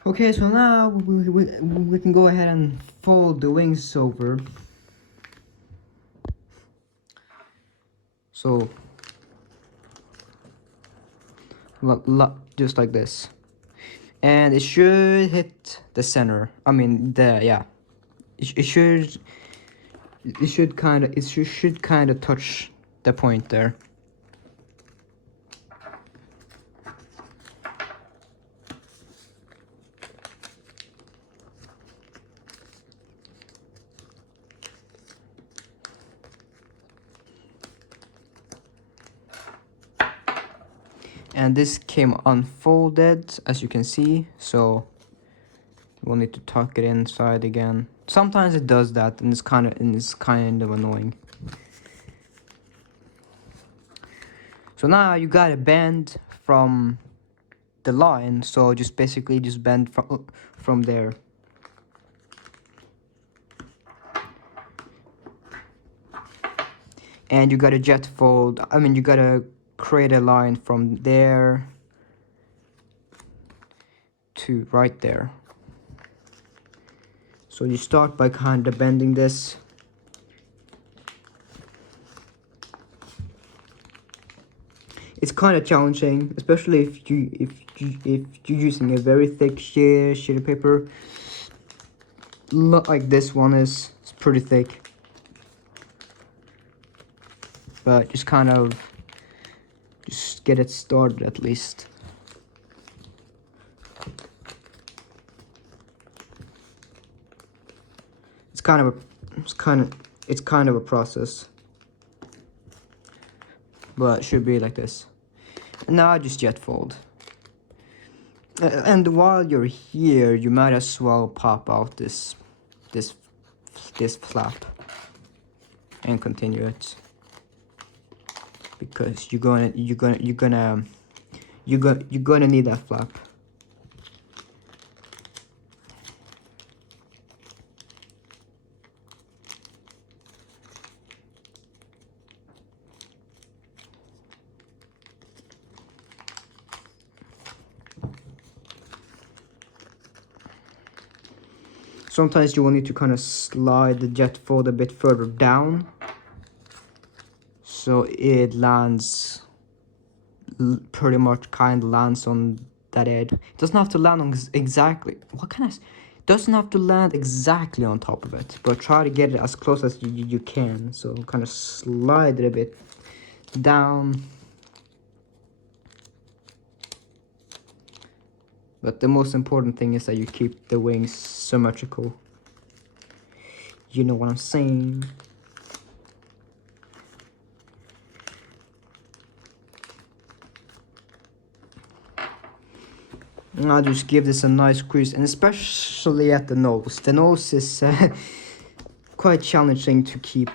Okay, so now we can go ahead and fold the wings over. So, just like this. And it should hit the center. I mean, it should kind of touch the point there. And this came unfolded, as you can see, so we'll need to tuck it inside again. Sometimes it does that, and it's kind of annoying. So now you got a bend from the line, so just basically just bend from there. And you got a jet fold. I mean, you gotta create a line from there to right there. So you start by kind of bending this. It's kind of challenging, especially if you're using a very thick sheet of paper. Not like this one is. It's pretty thick. But just kind of just get it started at least. It's kind of a process. But it should be like this. And now I just jet fold. And while you're here, you might as well pop out this flap and continue it, because you're gonna need that flap. Sometimes you will need to kind of slide the jet fold a bit further down, so it lands pretty much kind of lands on that edge. It doesn't have to land on exactly. Doesn't have to land exactly on top of it, but try to get it as close as you can. So kind of slide it a bit down. But the most important thing is that you keep the wings symmetrical. You know what I'm saying? And I'll just give this a nice crease, and especially at the nose. The nose is quite challenging to keep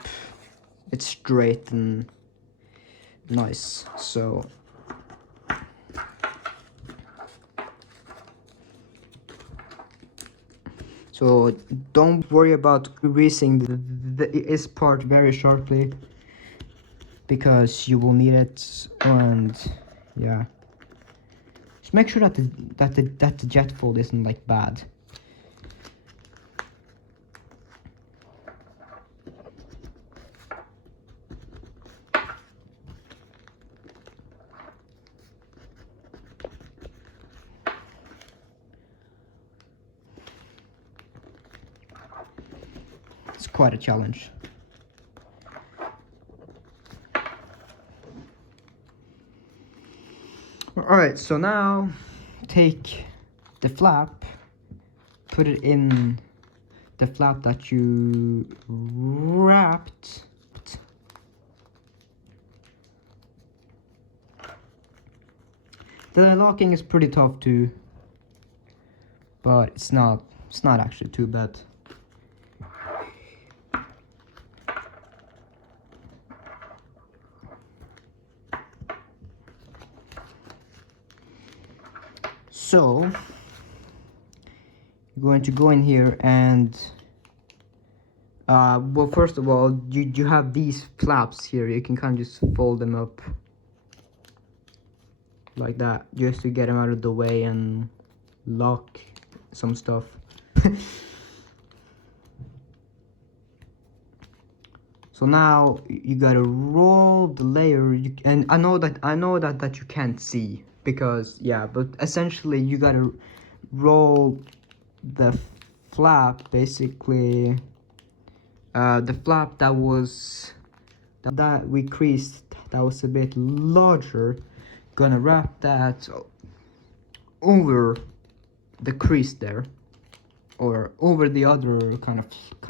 it straight and nice. So don't worry about greasing this part very sharply, because you will need it. And yeah, Just make sure that the jet fold isn't like bad. It's quite a challenge. Alright, so now take the flap, put it in the flap that you wrapped. The locking is pretty tough too, but it's not actually too bad. So you're going to go in here and well, first of all, you have these flaps here. You can kind of just fold them up like that, just to get them out of the way and lock some stuff. So now you gotta roll the layer, and I know that you can't see because yeah, but essentially you gotta roll the flap, basically the flap that we creased, that was a bit larger. Gonna wrap that over the crease there, or over the other kind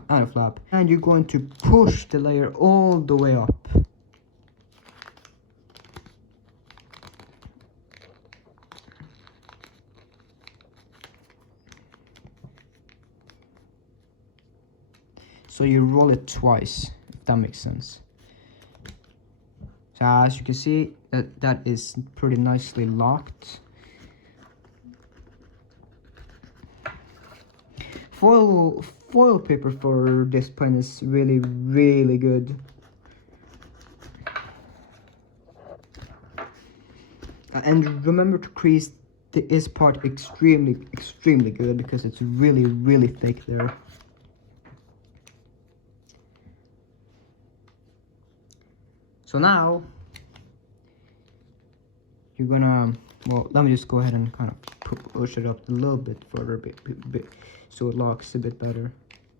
of flap, and you're going to push the layer all the way up. So you roll it twice, if that makes sense. So as you can see, that is pretty nicely locked. Foil paper for this pen is really good. And remember to crease this part extremely good, because it's really thick there. So now you're gonna, well, let me just go ahead and kind of push it up a little bit further, bit, so it locks a bit better.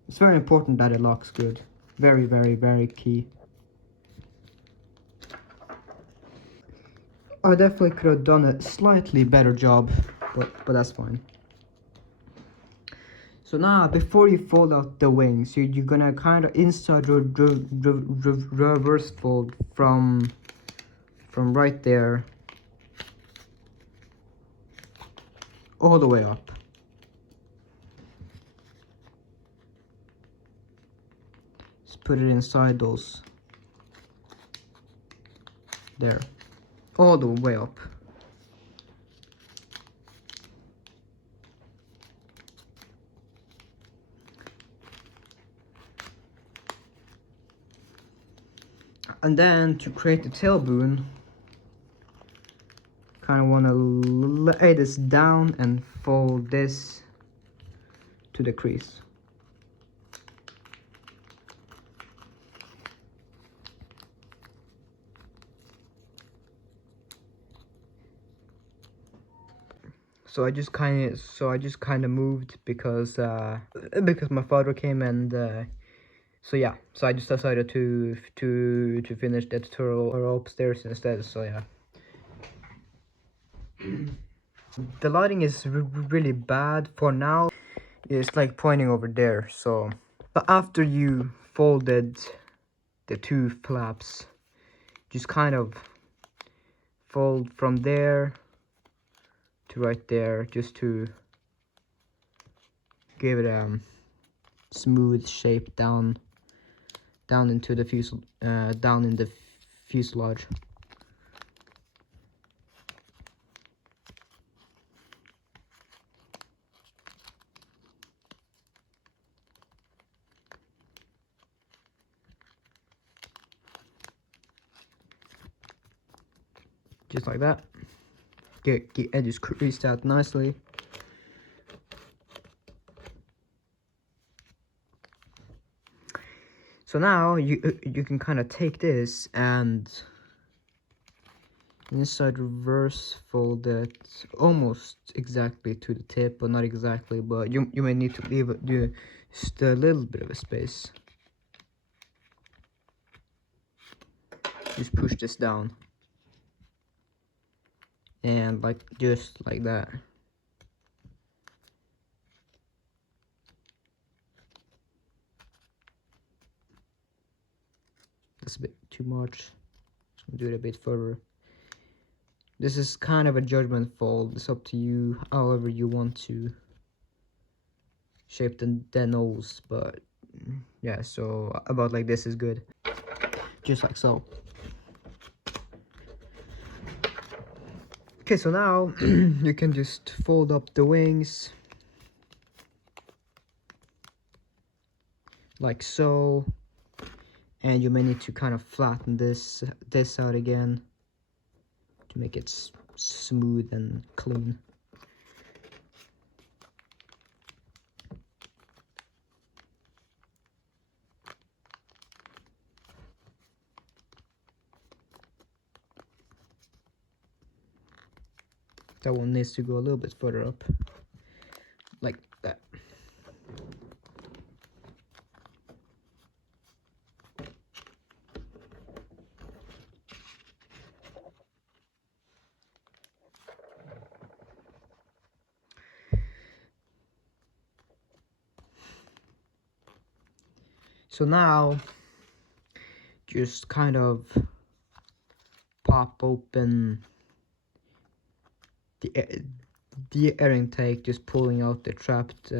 It's very important that it locks good. Very key. I definitely could have done a slightly better job, but that's fine. So now, before you fold out the wings, you're gonna kind of inside reverse fold from right there all the way up. Just put it inside those there, all the way up. And then to create the tail boon, kind of want to lay this down and fold this to the crease. So I just kind of moved because my father came, and so yeah, so I just decided to finish the tutorial upstairs instead. So yeah. The lighting is really bad for now. It's like pointing over there. So, but after you folded the two flaps, just kind of fold from there to right there, just to give it a smooth shape down into the down in the fuselage. Just like that. get edges creased out nicely. So now you can kind of take this and inside reverse fold it almost exactly to the tip, but not exactly, but you may need to leave just a little bit of a space. Just push this down and like just like that. That's a bit too much. Just gonna do it a bit further. This is kind of a judgment fold. It's up to you, however you want to shape the nose, but yeah, so about like this is good. Just like so. Okay, so now you can just fold up the wings like so, and you may need to kind of flatten this out again to make it smooth and clean. That one needs to go a little bit further up, like that. So now, just kind of pop open the air intake, just pulling out the trapped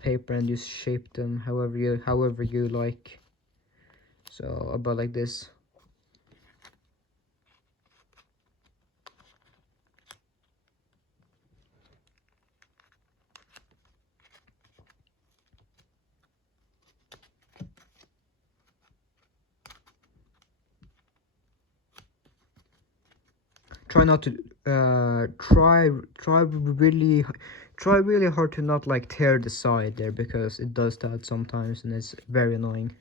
paper and just shape them however you like. So about like this. Try not to try really hard to not like tear the side there, because it does that sometimes and it's very annoying.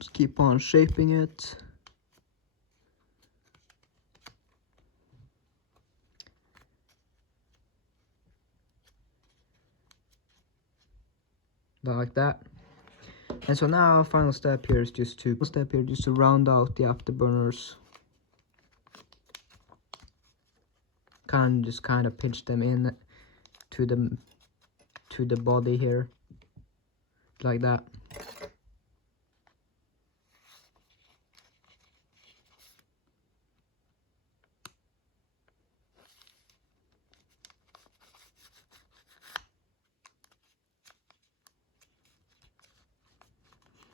Just keep on shaping it. Like that. And so now final step here is just to round out the afterburners. Kind of pinch them in to the body here, like that.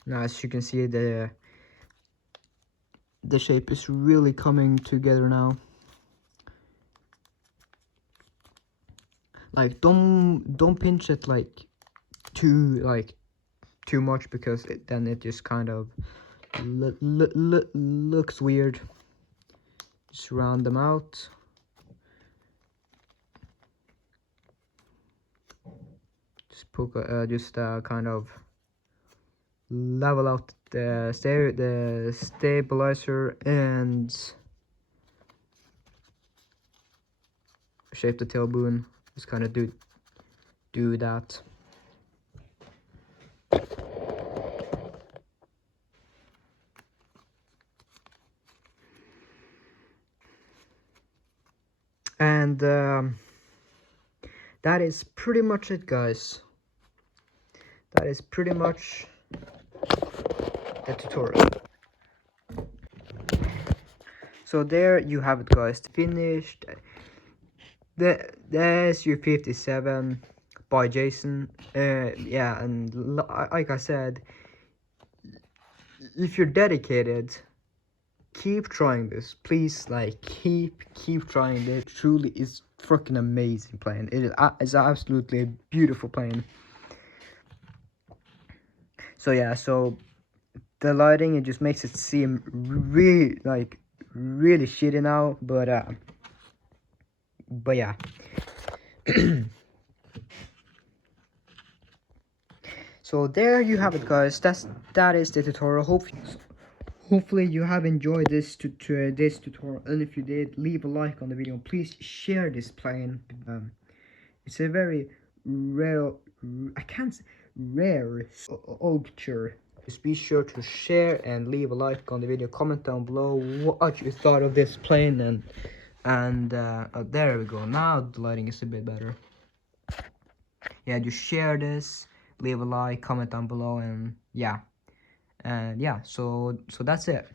Now as you can see, the shape is really coming together now. Like don't pinch it like too much, because then it just kind of looks weird. Just round them out. Just poke kind of level out the stabilizer and shape the tailbone. Just kind of do that. And that is pretty much it, guys. That is pretty much the tutorial. So there you have it, guys. Finished the SU-57 by Jayson. Yeah, and like I said, if you're dedicated, keep trying this, please. Like, keep trying it. Truly is freaking amazing plane. It's absolutely a beautiful plane. So yeah, so the lighting, it just makes it seem really shitty now, but yeah. So there you have it, guys. That is the tutorial. Hopefully you have enjoyed this this tutorial, and if you did, leave a like on the video. Please share this plane. It's a very rare, I can't rare sculpture. Just be sure to share and leave a like on the video. Comment down below what you thought of this plane, and there we go. Now the lighting is a bit better. Yeah, just share this, leave a like, comment down below, and yeah, so that's it.